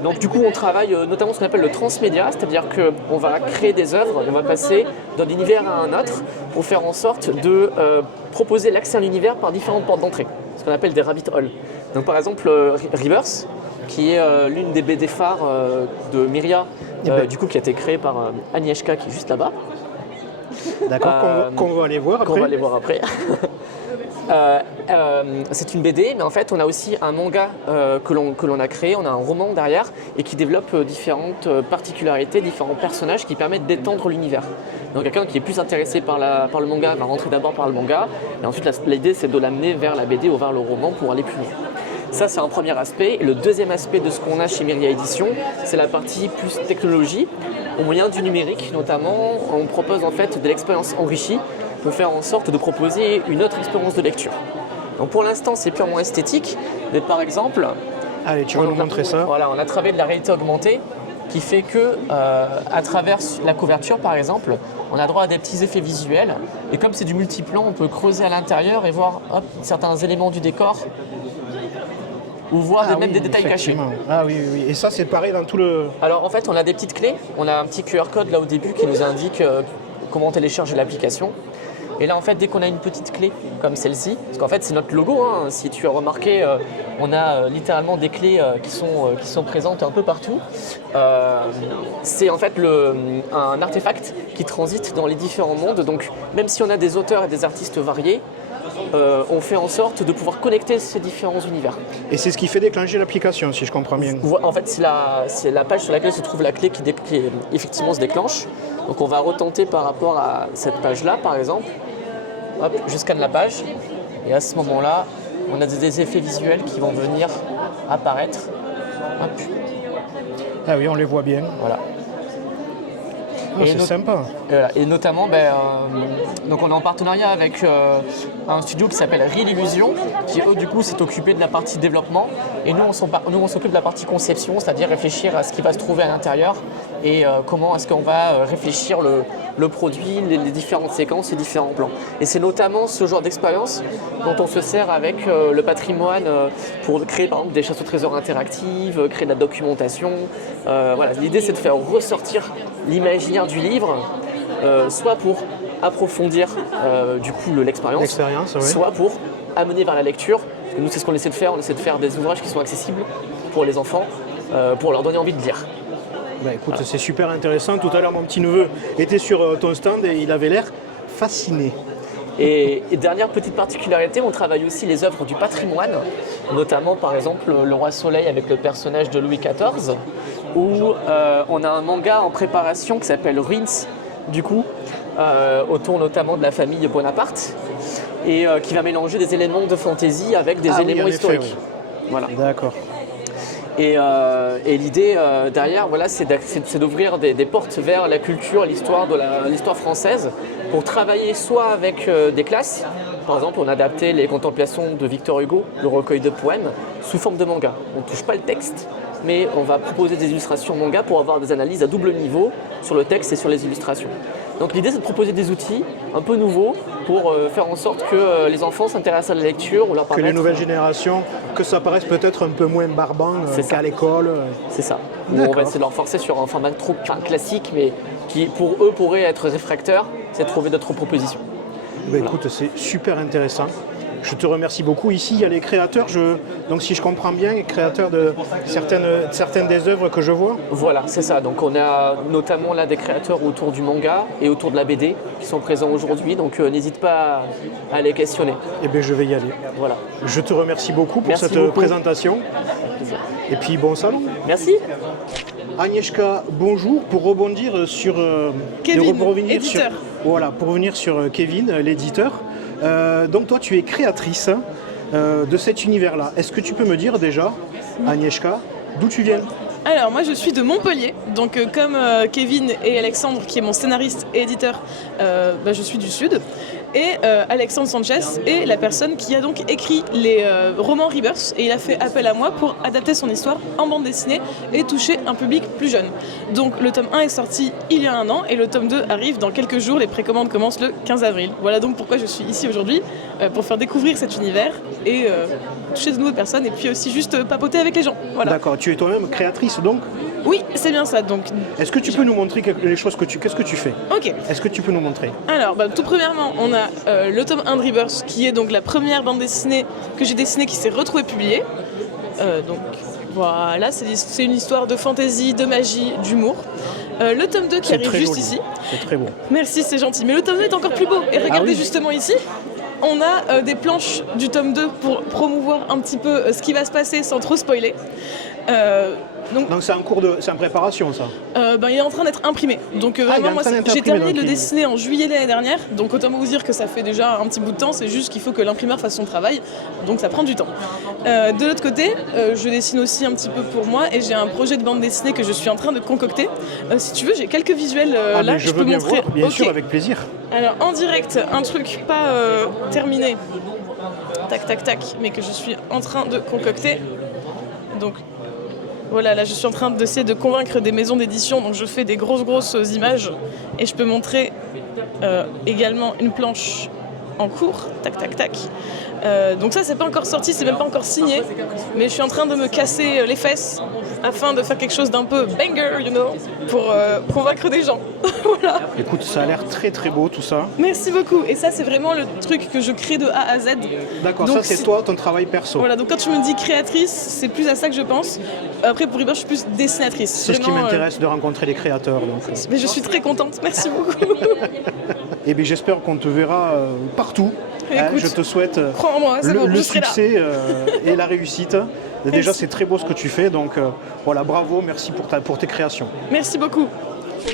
Donc du coup, on travaille notamment ce qu'on appelle le transmédia, c'est-à-dire qu'on va créer des œuvres, on va passer d'un univers à un autre pour faire en sorte de proposer l'accès à l'univers par différentes portes d'entrée, ce qu'on appelle des rabbit holes. Donc par exemple, Rivers, qui est l'une des BD phares de Myria, du coup qui a été créée par Agnieszka, qui est juste là-bas. D'accord, qu'on va aller voir après. Qu'on va aller voir après. C'est une BD, mais en fait on a aussi un manga que l'on a créé, on a un roman derrière et qui développe différentes particularités, différents personnages qui permettent d'étendre l'univers. Donc quelqu'un qui est plus intéressé par le manga va rentrer d'abord par le manga, et ensuite l'idée c'est de l'amener vers la BD ou vers le roman pour aller plus loin. Ça c'est un premier aspect. Et le deuxième aspect de ce qu'on a chez Myria Édition, c'est la partie plus technologie. Au moyen du numérique notamment, on propose en fait de l'expérience enrichie pour faire en sorte de proposer une autre expérience de lecture. Donc pour l'instant, c'est purement esthétique, mais par exemple... Allez, tu vas nous montrer ça. Voilà, on a travaillé de la réalité augmentée qui fait que, à travers la couverture par exemple, on a droit à des petits effets visuels. Et comme c'est du multiplan, on peut creuser à l'intérieur et voir certains éléments du décor ou voir même des détails cachés. Ah oui, oui, et ça c'est pareil dans tout le... Alors en fait, on a des petites clés. On a un petit QR code là au début qui nous indique comment télécharger l'application. Et là, en fait, dès qu'on a une petite clé comme celle-ci, parce qu'en fait, c'est notre logo, hein, si tu as remarqué, on a littéralement des clés qui sont présentes un peu partout. C'est en fait un artefact qui transite dans les différents mondes. Donc, même si on a des auteurs et des artistes variés, on fait en sorte de pouvoir connecter ces différents univers. Et c'est ce qui fait déclencher l'application, si je comprends bien. En fait, c'est la page sur laquelle se trouve la clé qui effectivement se déclenche. Donc on va retenter par rapport à cette page-là, par exemple. Hop, je scanne la page. Et à ce moment-là, on a des effets visuels qui vont venir apparaître. Hop. Ah oui, on les voit bien. Voilà. Oh, c'est sympa. Et notamment, donc on est en partenariat avec un studio qui s'appelle Real Illusion, qui eux du coup s'est occupé de la partie développement, et nous on s'occupe de la partie conception, c'est-à-dire réfléchir à ce qui va se trouver à l'intérieur et comment est-ce qu'on va réfléchir le produit, les différentes séquences, les différents plans. Et c'est notamment ce genre d'expérience dont on se sert avec le patrimoine pour créer par exemple des chasses au trésor interactives, créer de la documentation. Voilà. L'idée c'est de faire ressortir l'imaginaire du livre, soit pour approfondir du coup l'expérience, oui. soit pour amener vers la lecture. Parce que nous c'est ce qu'on essaie de faire, on essaie de faire des ouvrages qui sont accessibles pour les enfants, pour leur donner envie de lire. Bah écoute, c'est super intéressant. Tout à l'heure, mon petit neveu était sur ton stand et il avait l'air fasciné. Et dernière petite particularité, on travaille aussi les œuvres du patrimoine, notamment par exemple Le Roi Soleil avec le personnage de Louis XIV, où on a un manga en préparation qui s'appelle Ruins, du coup, autour notamment de la famille Bonaparte, et qui va mélanger des éléments de fantaisie avec des éléments historiques. Effet, oui. Voilà. D'accord. Et l'idée derrière, voilà, c'est d'ouvrir des portes vers la culture, l'histoire française, pour travailler soit avec des classes. Par exemple, on a adapté les Contemplations de Victor Hugo, le recueil de poèmes, sous forme de manga. On ne touche pas le texte, mais on va proposer des illustrations manga pour avoir des analyses à double niveau sur le texte et sur les illustrations. Donc l'idée c'est de proposer des outils un peu nouveaux pour faire en sorte que les enfants s'intéressent à la lecture ou leur permettre... Que les nouvelles générations, que ça paraisse peut-être un peu moins barbant qu'à l'école. C'est ça. On va essayer de leur forcer sur un format trop classique, mais qui pour eux pourrait être réfractaire, c'est de trouver d'autres propositions. Voilà. Écoute, c'est super intéressant. Je te remercie beaucoup. Ici, il y a les créateurs, donc si je comprends bien, les créateurs de certaines des œuvres que je vois. Voilà, c'est ça. Donc on a notamment là des créateurs autour du manga et autour de la BD qui sont présents aujourd'hui. Donc n'hésite pas à les questionner. Eh bien, je vais y aller. Voilà. Je te remercie beaucoup pour cette présentation. Et puis, bon salon. Merci. Agnieszka, bonjour. Pour rebondir sur... Kevin, éditeur. Voilà, pour revenir sur Kevin, l'éditeur. Donc toi, tu es créatrice de cet univers-là. Est-ce que tu peux me dire déjà, Agnieszka, d'où tu viens ? Alors moi je suis de Montpellier, donc comme Kevin et Alexandre qui est mon scénariste et éditeur, je suis du sud. Et Alexandre Sanchez est la personne qui a donc écrit les romans Rebirth et il a fait appel à moi pour adapter son histoire en bande dessinée et toucher un public plus jeune. Donc le tome 1 est sorti il y a 1 an et le tome 2 arrive dans quelques jours, les précommandes commencent le 15 avril. Voilà donc pourquoi je suis ici aujourd'hui, pour faire découvrir cet univers et toucher de nouvelles personnes et puis aussi juste papoter avec les gens. Voilà. D'accord, tu es toi-même créatrice donc ? Oui, c'est bien ça. Donc, est-ce que tu peux nous montrer les choses qu'est-ce que tu fais ? Ok. Est-ce que tu peux nous montrer ? Alors, tout premièrement, on a le tome 1 de Rebirth, qui est donc la première bande dessinée que j'ai dessinée qui s'est retrouvée publiée. Donc voilà, c'est une histoire de fantaisie, de magie, d'humour. Le tome 2 qui arrive juste ici. C'est très beau. Merci, c'est gentil. Mais le tome 2 est encore plus beau. Et regardez justement ici. On a des planches du tome 2 pour promouvoir un petit peu ce qui va se passer sans trop spoiler. Donc c'est en préparation ça. Il est en train d'être imprimé. Donc vraiment moi j'ai terminé de le dessiner en juillet l'année dernière. Donc autant vous dire que ça fait déjà un petit bout de temps. C'est juste qu'il faut que l'imprimeur fasse son travail. Donc ça prend du temps. De l'autre côté, je dessine aussi un petit peu pour moi et j'ai un projet de bande dessinée que je suis en train de concocter. Si tu veux, j'ai quelques visuels là. Je peux montrer. Voir, bien sûr, avec plaisir. Alors en direct, un truc pas terminé. Tac tac tac, mais que je suis en train de concocter. Donc voilà, là je suis en train d'essayer de convaincre des maisons d'édition, donc je fais des grosses images et je peux montrer également une planche en cours, tac tac tac. Donc ça c'est pas encore sorti, c'est même pas encore signé, mais je suis en train de me casser les fesses afin de faire quelque chose d'un peu banger, pour convaincre des gens. Voilà. Écoute, ça a l'air très très beau tout ça. Merci beaucoup, et ça c'est vraiment le truc que je crée de A à Z. D'accord, donc, ça c'est toi, ton travail perso. Voilà, donc quand tu me dis créatrice, c'est plus à ça que je pense. Après pour Rebirth, je suis plus dessinatrice. C'est vraiment, ce qui m'intéresse de rencontrer les créateurs. Donc. Mais je suis très contente, merci beaucoup. Et bien j'espère qu'on te verra partout. Écoute, je te souhaite le succès et la réussite. Et déjà c'est très beau ce que tu fais, donc voilà, bravo, merci pour tes créations. Merci beaucoup.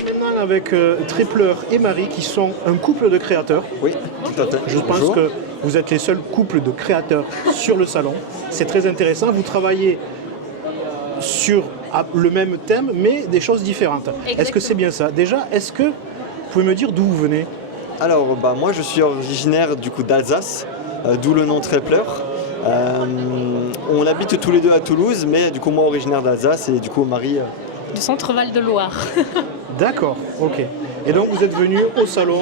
Maintenant avec Tripler et Marie qui sont un couple de créateurs. Oui, tout à fait. Je pense que vous êtes les seuls couples de créateurs sur le salon. C'est très intéressant, vous travaillez sur le même thème mais des choses différentes. Exactement. Est-ce que c'est bien ça ? Déjà, est-ce que vous pouvez me dire d'où vous venez ? Alors, moi je suis originaire du coup d'Alsace, d'où le nom Tripler. On habite tous les deux à Toulouse, mais du coup moi originaire d'Alsace et du coup Marie... Du centre Val-de-Loire. D'accord, ok. Et donc vous êtes venus au salon ?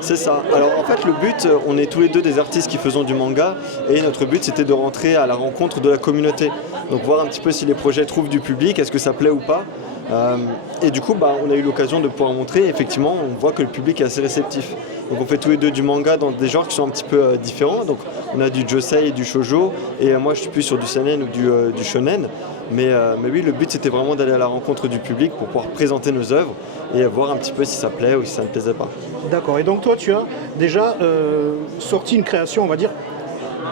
C'est ça. Alors en fait le but, on est tous les deux des artistes qui faisons du manga et notre but c'était de rentrer à la rencontre de la communauté. Donc voir un petit peu si les projets trouvent du public, est-ce que ça plaît ou pas. Et du coup on a eu l'occasion de pouvoir montrer, effectivement on voit que le public est assez réceptif. Donc on fait tous les deux du manga dans des genres qui sont un petit peu différents. Donc on a du josei et du shoujo et moi je suis plus sur du seinen ou du shonen. Mais oui, le but c'était vraiment d'aller à la rencontre du public pour pouvoir présenter nos œuvres et voir un petit peu si ça plaît ou si ça ne plaisait pas. D'accord, et donc toi tu as déjà sorti une création, on va dire ?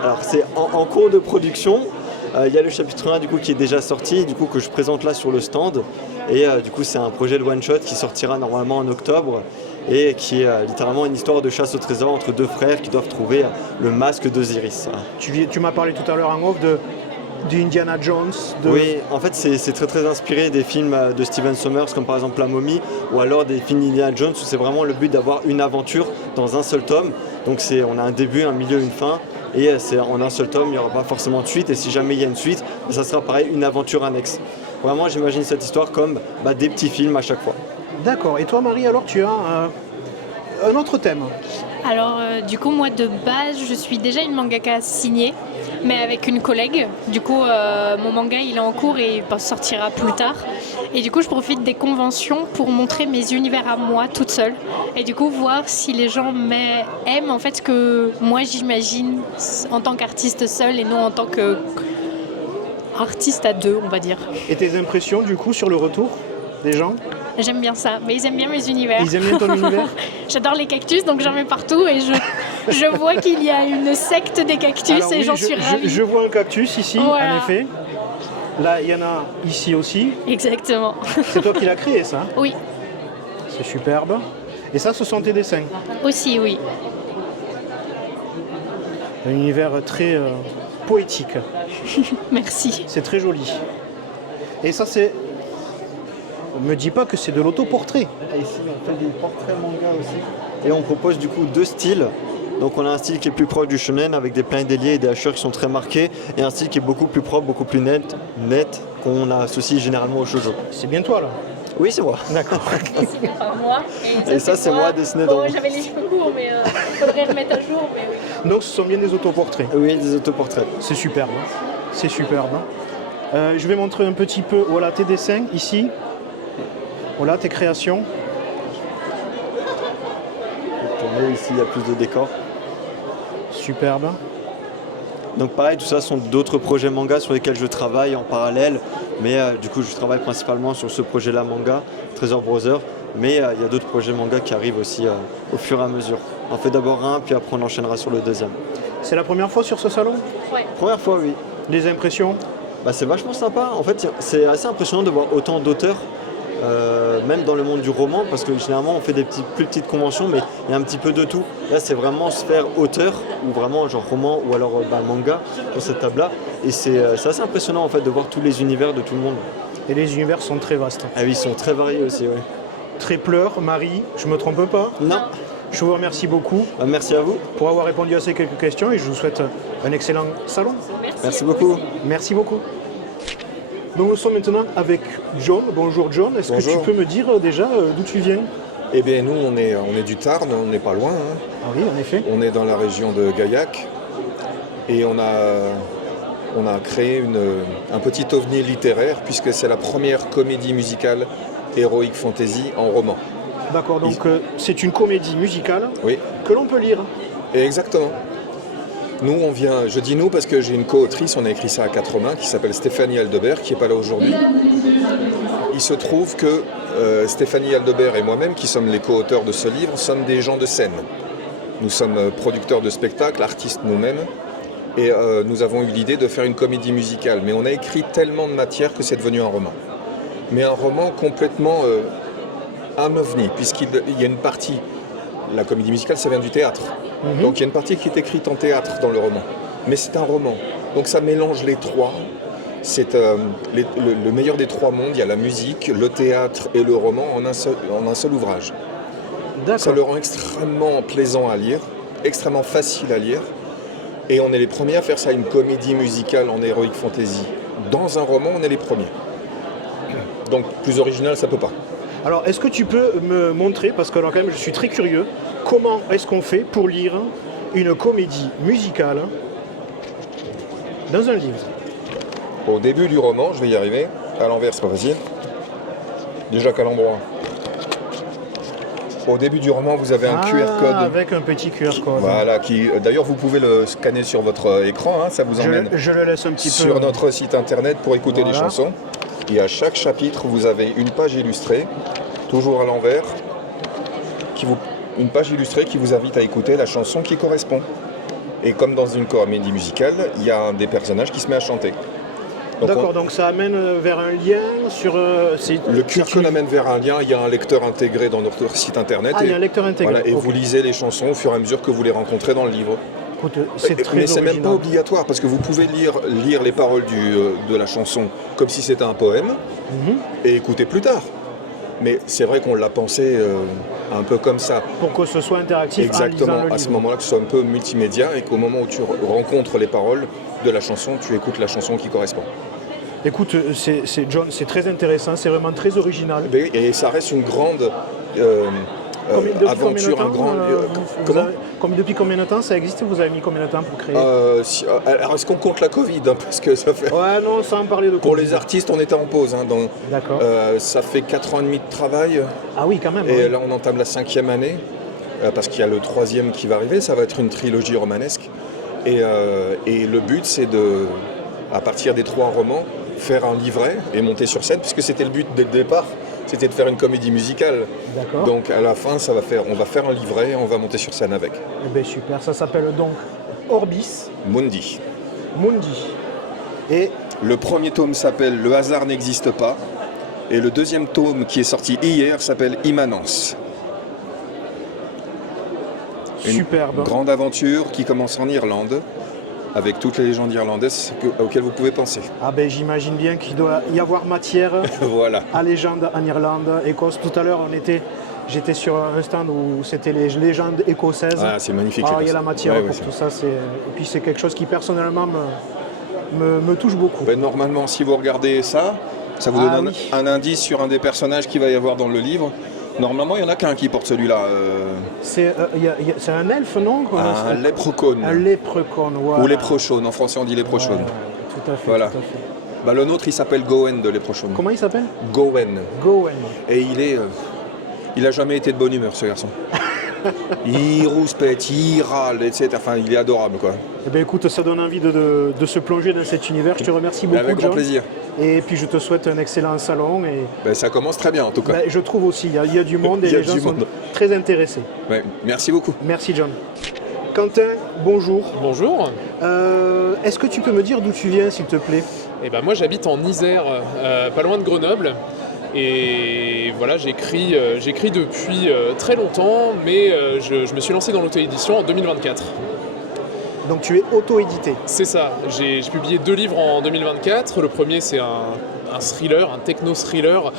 Alors c'est en cours de production. Il y a le chapitre 1 du coup, qui est déjà sorti, du coup, que je présente là sur le stand. Et du coup c'est un projet de one-shot qui sortira normalement en octobre et qui est littéralement une histoire de chasse au trésor entre deux frères qui doivent trouver le masque d'Osiris. Tu m'as parlé tout à l'heure en off d'Indiana Jones. Oui, en fait c'est très très inspiré des films de Steven Sommers comme par exemple La Momie ou alors des films d'Indiana Jones où c'est vraiment le but d'avoir une aventure dans un seul tome. Donc on a un début, un milieu, une fin et c'est en un seul tome, il n'y aura pas forcément de suite et si jamais il y a une suite, ça sera pareil, une aventure annexe. Vraiment j'imagine cette histoire comme des petits films à chaque fois. D'accord, et toi Marie alors tu as un autre thème ? Alors du coup moi de base je suis déjà une mangaka signée mais avec une collègue. Du coup mon manga il est en cours et il sortira plus tard et du coup je profite des conventions pour montrer mes univers à moi toute seule et du coup voir si les gens aiment en fait ce que moi j'imagine en tant qu'artiste seule et non en tant qu'artiste à deux on va dire. Et tes impressions du coup sur le retour des gens ? J'aime bien ça, mais ils aiment bien mes univers. Ils aiment bien ton univers ? J'adore les cactus, donc j'en mets partout et je vois qu'il y a une secte des cactus. Alors, et j'en suis ravie. Je vois un cactus ici, voilà. En effet. Là, il y en a ici aussi. Exactement. C'est toi qui l'as créé, ça ? Oui. C'est superbe. Et ça, ce sont tes dessins? Aussi, oui. Un univers très poétique. Merci. C'est très joli. Et ça, c'est... Me dis pas que c'est de l'autoportrait. Ici, on fait des portraits manga aussi. Et on propose du coup 2 styles. Donc on a un style qui est plus proche du shonen avec des pleins déliés et des hachures qui sont très marqués, et un style qui est beaucoup plus propre, beaucoup plus net qu'on associe généralement au shoujo. C'est bien toi là? Oui, c'est moi. D'accord. Dessiné par moi. Et ça c'est moi dessiné dans... J'avais les cheveux courts, mais il faudrait remettre à jour. Mais oui. Donc ce sont bien des autoportraits? Oui, des autoportraits. C'est superbe. C'est superbe. Je vais montrer un petit peu, voilà tes dessins ici. Voilà tes créations. Ici il y a plus de décors. Superbe. Donc pareil, tout ça sont d'autres projets manga sur lesquels je travaille en parallèle. Mais du coup je travaille principalement sur ce projet-là manga, Treasure Brother. Mais il y a d'autres projets manga qui arrivent aussi au fur et à mesure. On fait d'abord un, puis après on enchaînera sur le deuxième. C'est la première fois sur ce salon? Ouais. Première fois, oui. Des impressions? C'est vachement sympa. En fait, c'est assez impressionnant de voir autant d'auteurs. Même dans le monde du roman, parce que généralement on fait des plus petites conventions, mais il y a un petit peu de tout. Là c'est vraiment sphère auteur, ou vraiment genre roman, ou alors manga, sur cette table-là. Et c'est assez impressionnant en fait de voir tous les univers de tout le monde. Et les univers sont très vastes. Ah oui, ils sont très variés aussi, oui. Trépleur, Marie, je me trompe pas? Non. Je vous remercie beaucoup. Merci à vous. Pour avoir répondu à ces quelques questions, et je vous souhaite un excellent salon. Merci beaucoup. Merci beaucoup. Donc nous sommes maintenant avec John. Bonjour John, est-ce que tu peux me dire déjà d'où tu viens? Eh bien nous on est du Tarn, on n'est pas loin. Hein. Ah oui, en effet. On est dans la région de Gaillac et on a créé un petit ovni littéraire puisque c'est la première comédie musicale Heroic Fantasy en roman. D'accord, donc c'est une comédie musicale que l'on peut lire. Exactement. Nous, je dis nous parce que j'ai une co-autrice, on a écrit ça à 4 mains, qui s'appelle Stéphanie Aldebert, qui n'est pas là aujourd'hui. Il se trouve que Stéphanie Aldebert et moi-même, qui sommes les co-auteurs de ce livre, sommes des gens de scène. Nous sommes producteurs de spectacles, artistes nous-mêmes, et nous avons eu l'idée de faire une comédie musicale. Mais on a écrit tellement de matière que c'est devenu un roman. Mais un roman complètement un ovni, puisqu'il y a une partie... La comédie musicale, ça vient du théâtre. Donc il y a une partie qui est écrite en théâtre dans le roman. Mais c'est un roman. Donc ça mélange les trois. C'est le meilleur des 3 mondes. Il y a la musique, le théâtre et le roman en un seul ouvrage. Ça le rend extrêmement plaisant à lire, extrêmement facile à lire. Et on est les premiers à faire ça, une comédie musicale en Heroic Fantasy. Dans un roman, on est les premiers. Donc plus original, ça peut pas. Alors, est-ce que tu peux me montrer, parce que là, quand même, je suis très curieux, comment est-ce qu'on fait pour lire une comédie musicale dans un livre? Au début du roman, je vais y arriver. À l'envers, c'est pas facile. Déjà qu'à l'endroit. Au début du roman, vous avez un QR code. Avec un petit QR code. Voilà, d'ailleurs, vous pouvez le scanner sur votre écran, hein, ça vous emmène je le laisse un petit peu sur notre site internet pour écouter les chansons. Et à chaque chapitre, vous avez une page illustrée, toujours à l'envers, une page illustrée qui vous invite à écouter la chanson qui correspond. Et comme dans une comédie musicale, il y a un des personnages qui se met à chanter. D'accord, donc ça amène vers un lien sur... le QR code amène vers un lien, il y a un lecteur intégré dans notre site internet. Ah, il y a un lecteur intégré. Voilà, et vous lisez les chansons au fur et à mesure que vous les rencontrez dans le livre. Écoute, c'est très Mais c'est original. même pas obligatoire, parce que vous pouvez lire les paroles de la chanson comme si c'était un poème, et écouter plus tard. Mais c'est vrai qu'on l'a pensé un peu comme ça. Pour que ce soit interactif. Exactement, à ce moment-là, que ce soit un peu multimédia, et qu'au moment où tu rencontres les paroles de la chanson, tu écoutes la chanson qui correspond. Écoute, John, c'est très intéressant, c'est vraiment très original. Et ça reste une grande aventure, un grand... Depuis combien de temps ça existe? Vous avez mis combien de temps pour créer? Alors, est-ce qu'on compte la Covid, hein, parce que ça fait... Ouais, non, sans parler de Covid. Pour les artistes, on était en pause. Hein, D'accord. Ça fait 4 ans et demi de travail. Ah oui, quand même. Et là, on entame la 5e année, parce qu'il y a le 3e qui va arriver. Ça va être une trilogie romanesque. Et le but, c'est de, à partir des 3 romans, faire un livret et monter sur scène, puisque c'était le but dès le départ. C'était de faire une comédie musicale. D'accord. Donc à la fin, on va faire un livret et on va monter sur scène avec. Eh bien, super, ça s'appelle donc Orbis Mundi. Mundi. Et le premier tome s'appelle Le hasard n'existe pas. Et le 2e tome qui est sorti hier s'appelle Immanence. Superbe. Une grande aventure qui commence en Irlande, avec toutes les légendes irlandaises auxquelles vous pouvez penser. Ah ben j'imagine bien qu'il doit y avoir matière voilà. à légende en Irlande, Écosse. Tout à l'heure j'étais sur un stand où c'était les légendes écossaises. Ah, c'est magnifique. Il y a la matière pour tout ça. Et puis c'est quelque chose qui personnellement me touche beaucoup. Ben, normalement, si vous regardez ça vous donne un indice sur un des personnages qu'il va y avoir dans le livre. Normalement, il n'y en a qu'un qui porte celui-là. C'est un elfe, non? Un léprechaune. Un léprechaune, voilà. Ou léprechaune, en français on dit léprechaune. Tout à fait, voilà. tout à fait. Bah, le nôtre, il s'appelle Gawain de léprechaune. Comment il s'appelle? Gawain. Gawain. Et il a jamais été de bonne humeur, ce garçon. Il rouspète, il râle, etc. Enfin, il est adorable, quoi. Eh bien, écoute, ça donne envie de se plonger dans cet univers. Je te remercie beaucoup, avec grand plaisir. Et puis, je te souhaite un excellent salon. Et... Ben, ça commence très bien, en tout cas. Ben, je trouve aussi. Il y a du monde et les gens sont très intéressés. Ouais, merci beaucoup. Merci, John. Quentin, bonjour. Bonjour. Est-ce que tu peux me dire d'où tu viens, s'il te plaît? Eh ben, moi, j'habite en Isère, pas loin de Grenoble. Et voilà, j'écris depuis très longtemps, mais je me suis lancé dans l'auto-édition en 2024. Donc tu es auto-édité? C'est ça, j'ai publié 2 livres en 2024. Le premier, c'est un thriller, un techno-thriller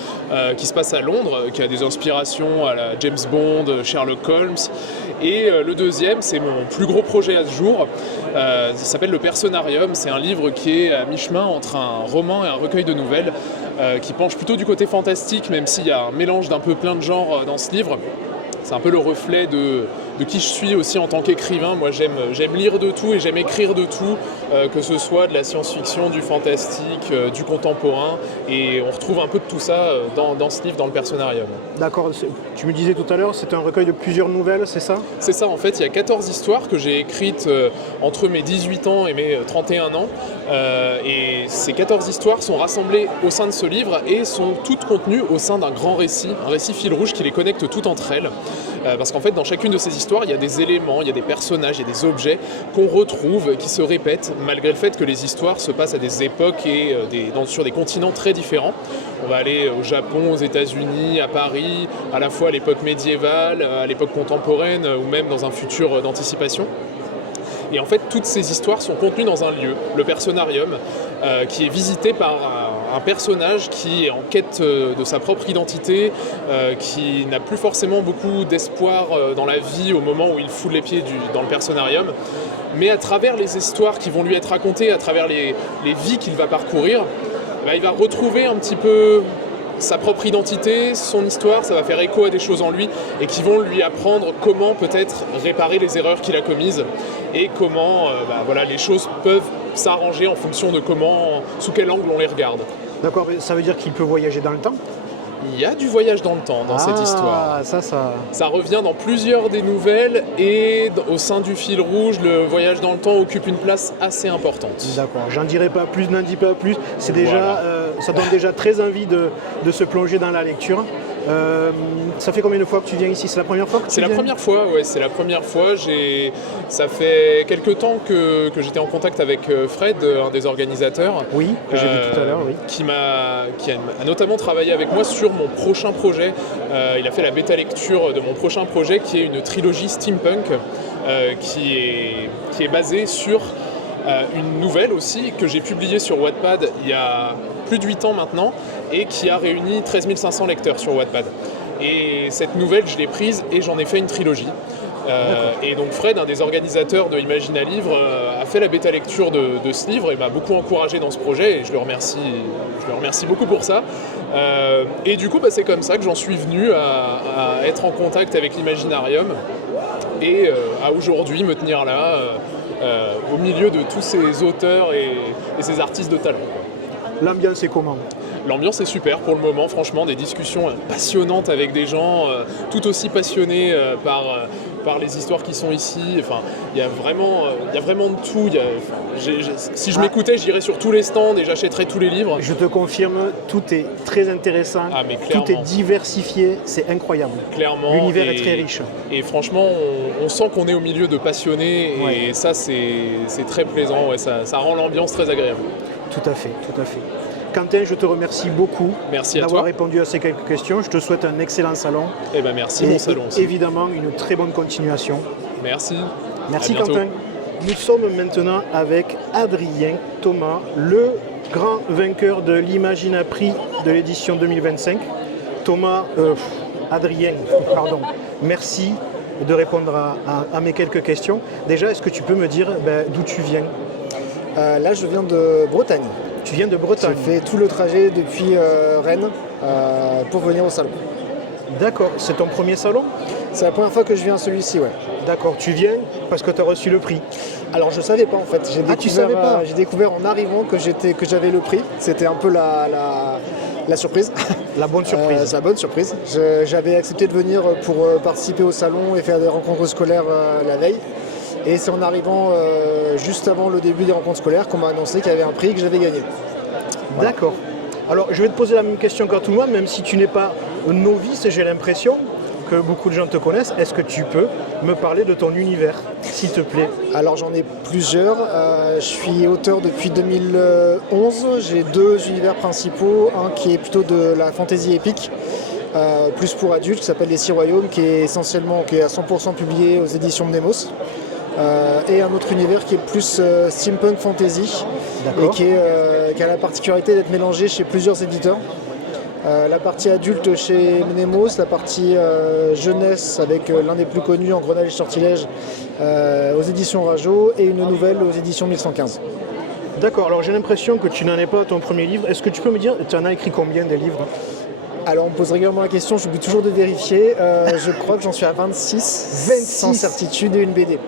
qui se passe à Londres, qui a des inspirations à la James Bond, Sherlock Holmes. Et le deuxième, c'est mon plus gros projet à ce jour. Ça s'appelle Le Personarium. C'est un livre qui est à mi-chemin entre un roman et un recueil de nouvelles, qui penche plutôt du côté fantastique, même s'il y a un mélange d'un peu plein de genres dans ce livre. C'est un peu le reflet de qui je suis aussi en tant qu'écrivain. Moi, j'aime lire de tout et j'aime écrire de tout, que ce soit de la science-fiction, du fantastique, du contemporain. Et on retrouve un peu de tout ça dans ce livre, dans Le Personarium. D'accord. Tu me disais tout à l'heure, c'est un recueil de plusieurs nouvelles, c'est ça? C'est ça, en fait. Il y a 14 histoires que j'ai écrites entre mes 18 ans et mes 31 ans. Et ces 14 histoires sont rassemblées au sein de ce livre et sont toutes contenues au sein d'un grand récit, un récit fil rouge qui les connecte toutes entre elles. Parce qu'en fait, dans chacune de ces histoires, il y a des éléments, il y a des personnages, il y a des objets qu'on retrouve, qui se répètent, malgré le fait que les histoires se passent à des époques et sur des continents très différents. On va aller au Japon, aux États-Unis, à Paris, à la fois à l'époque médiévale, à l'époque contemporaine ou même dans un futur d'anticipation. Et en fait, toutes ces histoires sont contenues dans un lieu, le Personarium, qui est visité par un personnage qui est en quête de sa propre identité, qui n'a plus forcément beaucoup d'espoir dans la vie au moment où il fout les pieds dans le Personarium. Mais à travers les histoires qui vont lui être racontées, à travers les vies qu'il va parcourir, il va retrouver un petit peu sa propre identité, son histoire, ça va faire écho à des choses en lui et qui vont lui apprendre comment peut-être réparer les erreurs qu'il a commises et comment les choses peuvent s'arranger en fonction de sous quel angle on les regarde. D'accord, mais ça veut dire qu'il peut voyager dans le temps? Il y a du voyage dans le temps dans cette histoire. Ça revient dans plusieurs des nouvelles et au sein du fil rouge, le voyage dans le temps occupe une place assez importante. D'accord, j'en dirai pas plus, n'en dis pas plus. C'est déjà, ça donne déjà très envie de se plonger dans la lecture. Ça fait combien de fois que tu viens ici? C'est la première fois que tu viens? C'est la première fois, ouais, c'est la première fois. Ça fait quelques temps que j'étais en contact avec Fred, un des organisateurs. Oui, que j'ai vu tout à l'heure, oui. Qui a notamment travaillé avec moi sur mon prochain projet. Il a fait la bêta-lecture de mon prochain projet, qui est une trilogie steampunk, qui est basée sur une nouvelle aussi, que j'ai publiée sur Wattpad il y a plus de 8 ans maintenant, et qui a réuni 13 500 lecteurs sur Wattpad. Et cette nouvelle, je l'ai prise et j'en ai fait une trilogie. Et donc Fred, un des organisateurs de Imagine un livre, a fait la bêta-lecture de ce livre et m'a beaucoup encouragé dans ce projet et je le remercie beaucoup pour ça. Et du coup, c'est comme ça que j'en suis venu à être en contact avec l'Imaginarium et à aujourd'hui me tenir là, au milieu de tous ces auteurs et ces artistes de talent. L'ambiance est comment? L'ambiance est super pour le moment, franchement, des discussions passionnantes avec des gens tout aussi passionnés par les histoires qui sont ici. Enfin, il y a vraiment de tout. Si je m'écoutais, j'irais sur tous les stands et j'achèterais tous les livres. Je te confirme, tout est très intéressant, tout est diversifié, c'est incroyable. Clairement. L'univers est très riche. Et franchement, on sent qu'on est au milieu de passionnés et ça, c'est très plaisant. Ouais, ça rend l'ambiance très agréable. Tout à fait, tout à fait. Quentin, je te remercie beaucoup d'avoir répondu à ces quelques questions. Je te souhaite un excellent salon. Merci, bon salon aussi. Évidemment, une très bonne continuation. Merci. Merci Quentin. Nous sommes maintenant avec Adrien Thomas, le grand vainqueur de l'Imagina Prix de l'édition 2025. Adrien, pardon, merci de répondre à mes quelques questions. Déjà, est-ce que tu peux me dire d'où tu viens? Là, je viens de Bretagne. Tu viens de Bretagne? J'ai fait tout le trajet depuis Rennes pour venir au salon. D'accord, c'est ton premier salon? C'est la première fois que je viens à celui-ci, ouais. D'accord, tu viens parce que tu as reçu le prix? Alors je savais pas en fait, tu savais pas? J'ai découvert en arrivant que j'avais le prix, c'était un peu la surprise. La bonne surprise. C'est la bonne surprise. J'avais accepté de venir pour participer au salon et faire des rencontres scolaires la veille. Et c'est en arrivant juste avant le début des rencontres scolaires qu'on m'a annoncé qu'il y avait un prix que j'avais gagné. Voilà. D'accord. Alors je vais te poser la même question qu'à tout le monde, même si tu n'es pas novice, j'ai l'impression que beaucoup de gens te connaissent. Est-ce que tu peux me parler de ton univers, s'il te plaît? Alors j'en ai plusieurs. Je suis auteur depuis 2011. J'ai deux univers principaux. Un qui est plutôt de la fantasy épique, plus pour adultes, qui s'appelle Les Six Royaumes, qui est à 100% publié aux éditions Mnemos. Et un autre univers qui est plus steampunk fantasy et qui a la particularité d'être mélangé chez plusieurs éditeurs. La partie adulte chez Mnemos, la partie jeunesse avec l'un des plus connus, Engrenage et Sortilège, aux éditions Rajo, et une nouvelle aux éditions 1115. D'accord, alors j'ai l'impression que tu n'en es pas à ton premier livre. Est-ce que tu peux me dire, tu en as écrit combien des livres? Alors on me pose régulièrement la question, j'oublie toujours de vérifier. Je crois que j'en suis à 26, sans certitude, et une BD.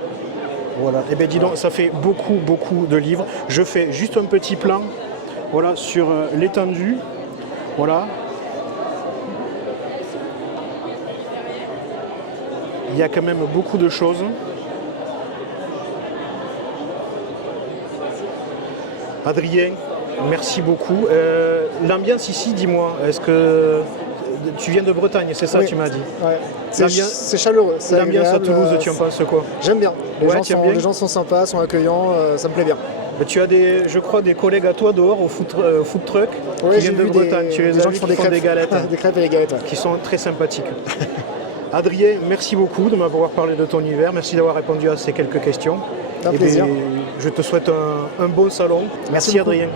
Voilà, et bien dis donc, ça fait beaucoup de livres. Je fais juste un petit plan sur l'étendue. Voilà. Il y a quand même beaucoup de choses. Adrien, merci beaucoup. L'ambiance ici, dis-moi, est-ce que tu viens de Bretagne, c'est ça, oui. Tu m'as dit? Ouais. C'est chaleureux. L'ambiance à Toulouse, tu en penses quoi? J'aime bien. Les gens sont sympas, sont accueillants, ça me plaît bien. Tu as je crois, des collègues à toi dehors au food truck qui viennent de Bretagne. Tu les as vus qui font des galettes. Des crêpes et des galettes. Qui sont très sympathiques. Adrien, merci beaucoup de m'avoir parlé de ton univers. Merci d'avoir répondu à ces quelques questions. Un plaisir. Je te souhaite un bon salon. Merci Adrien.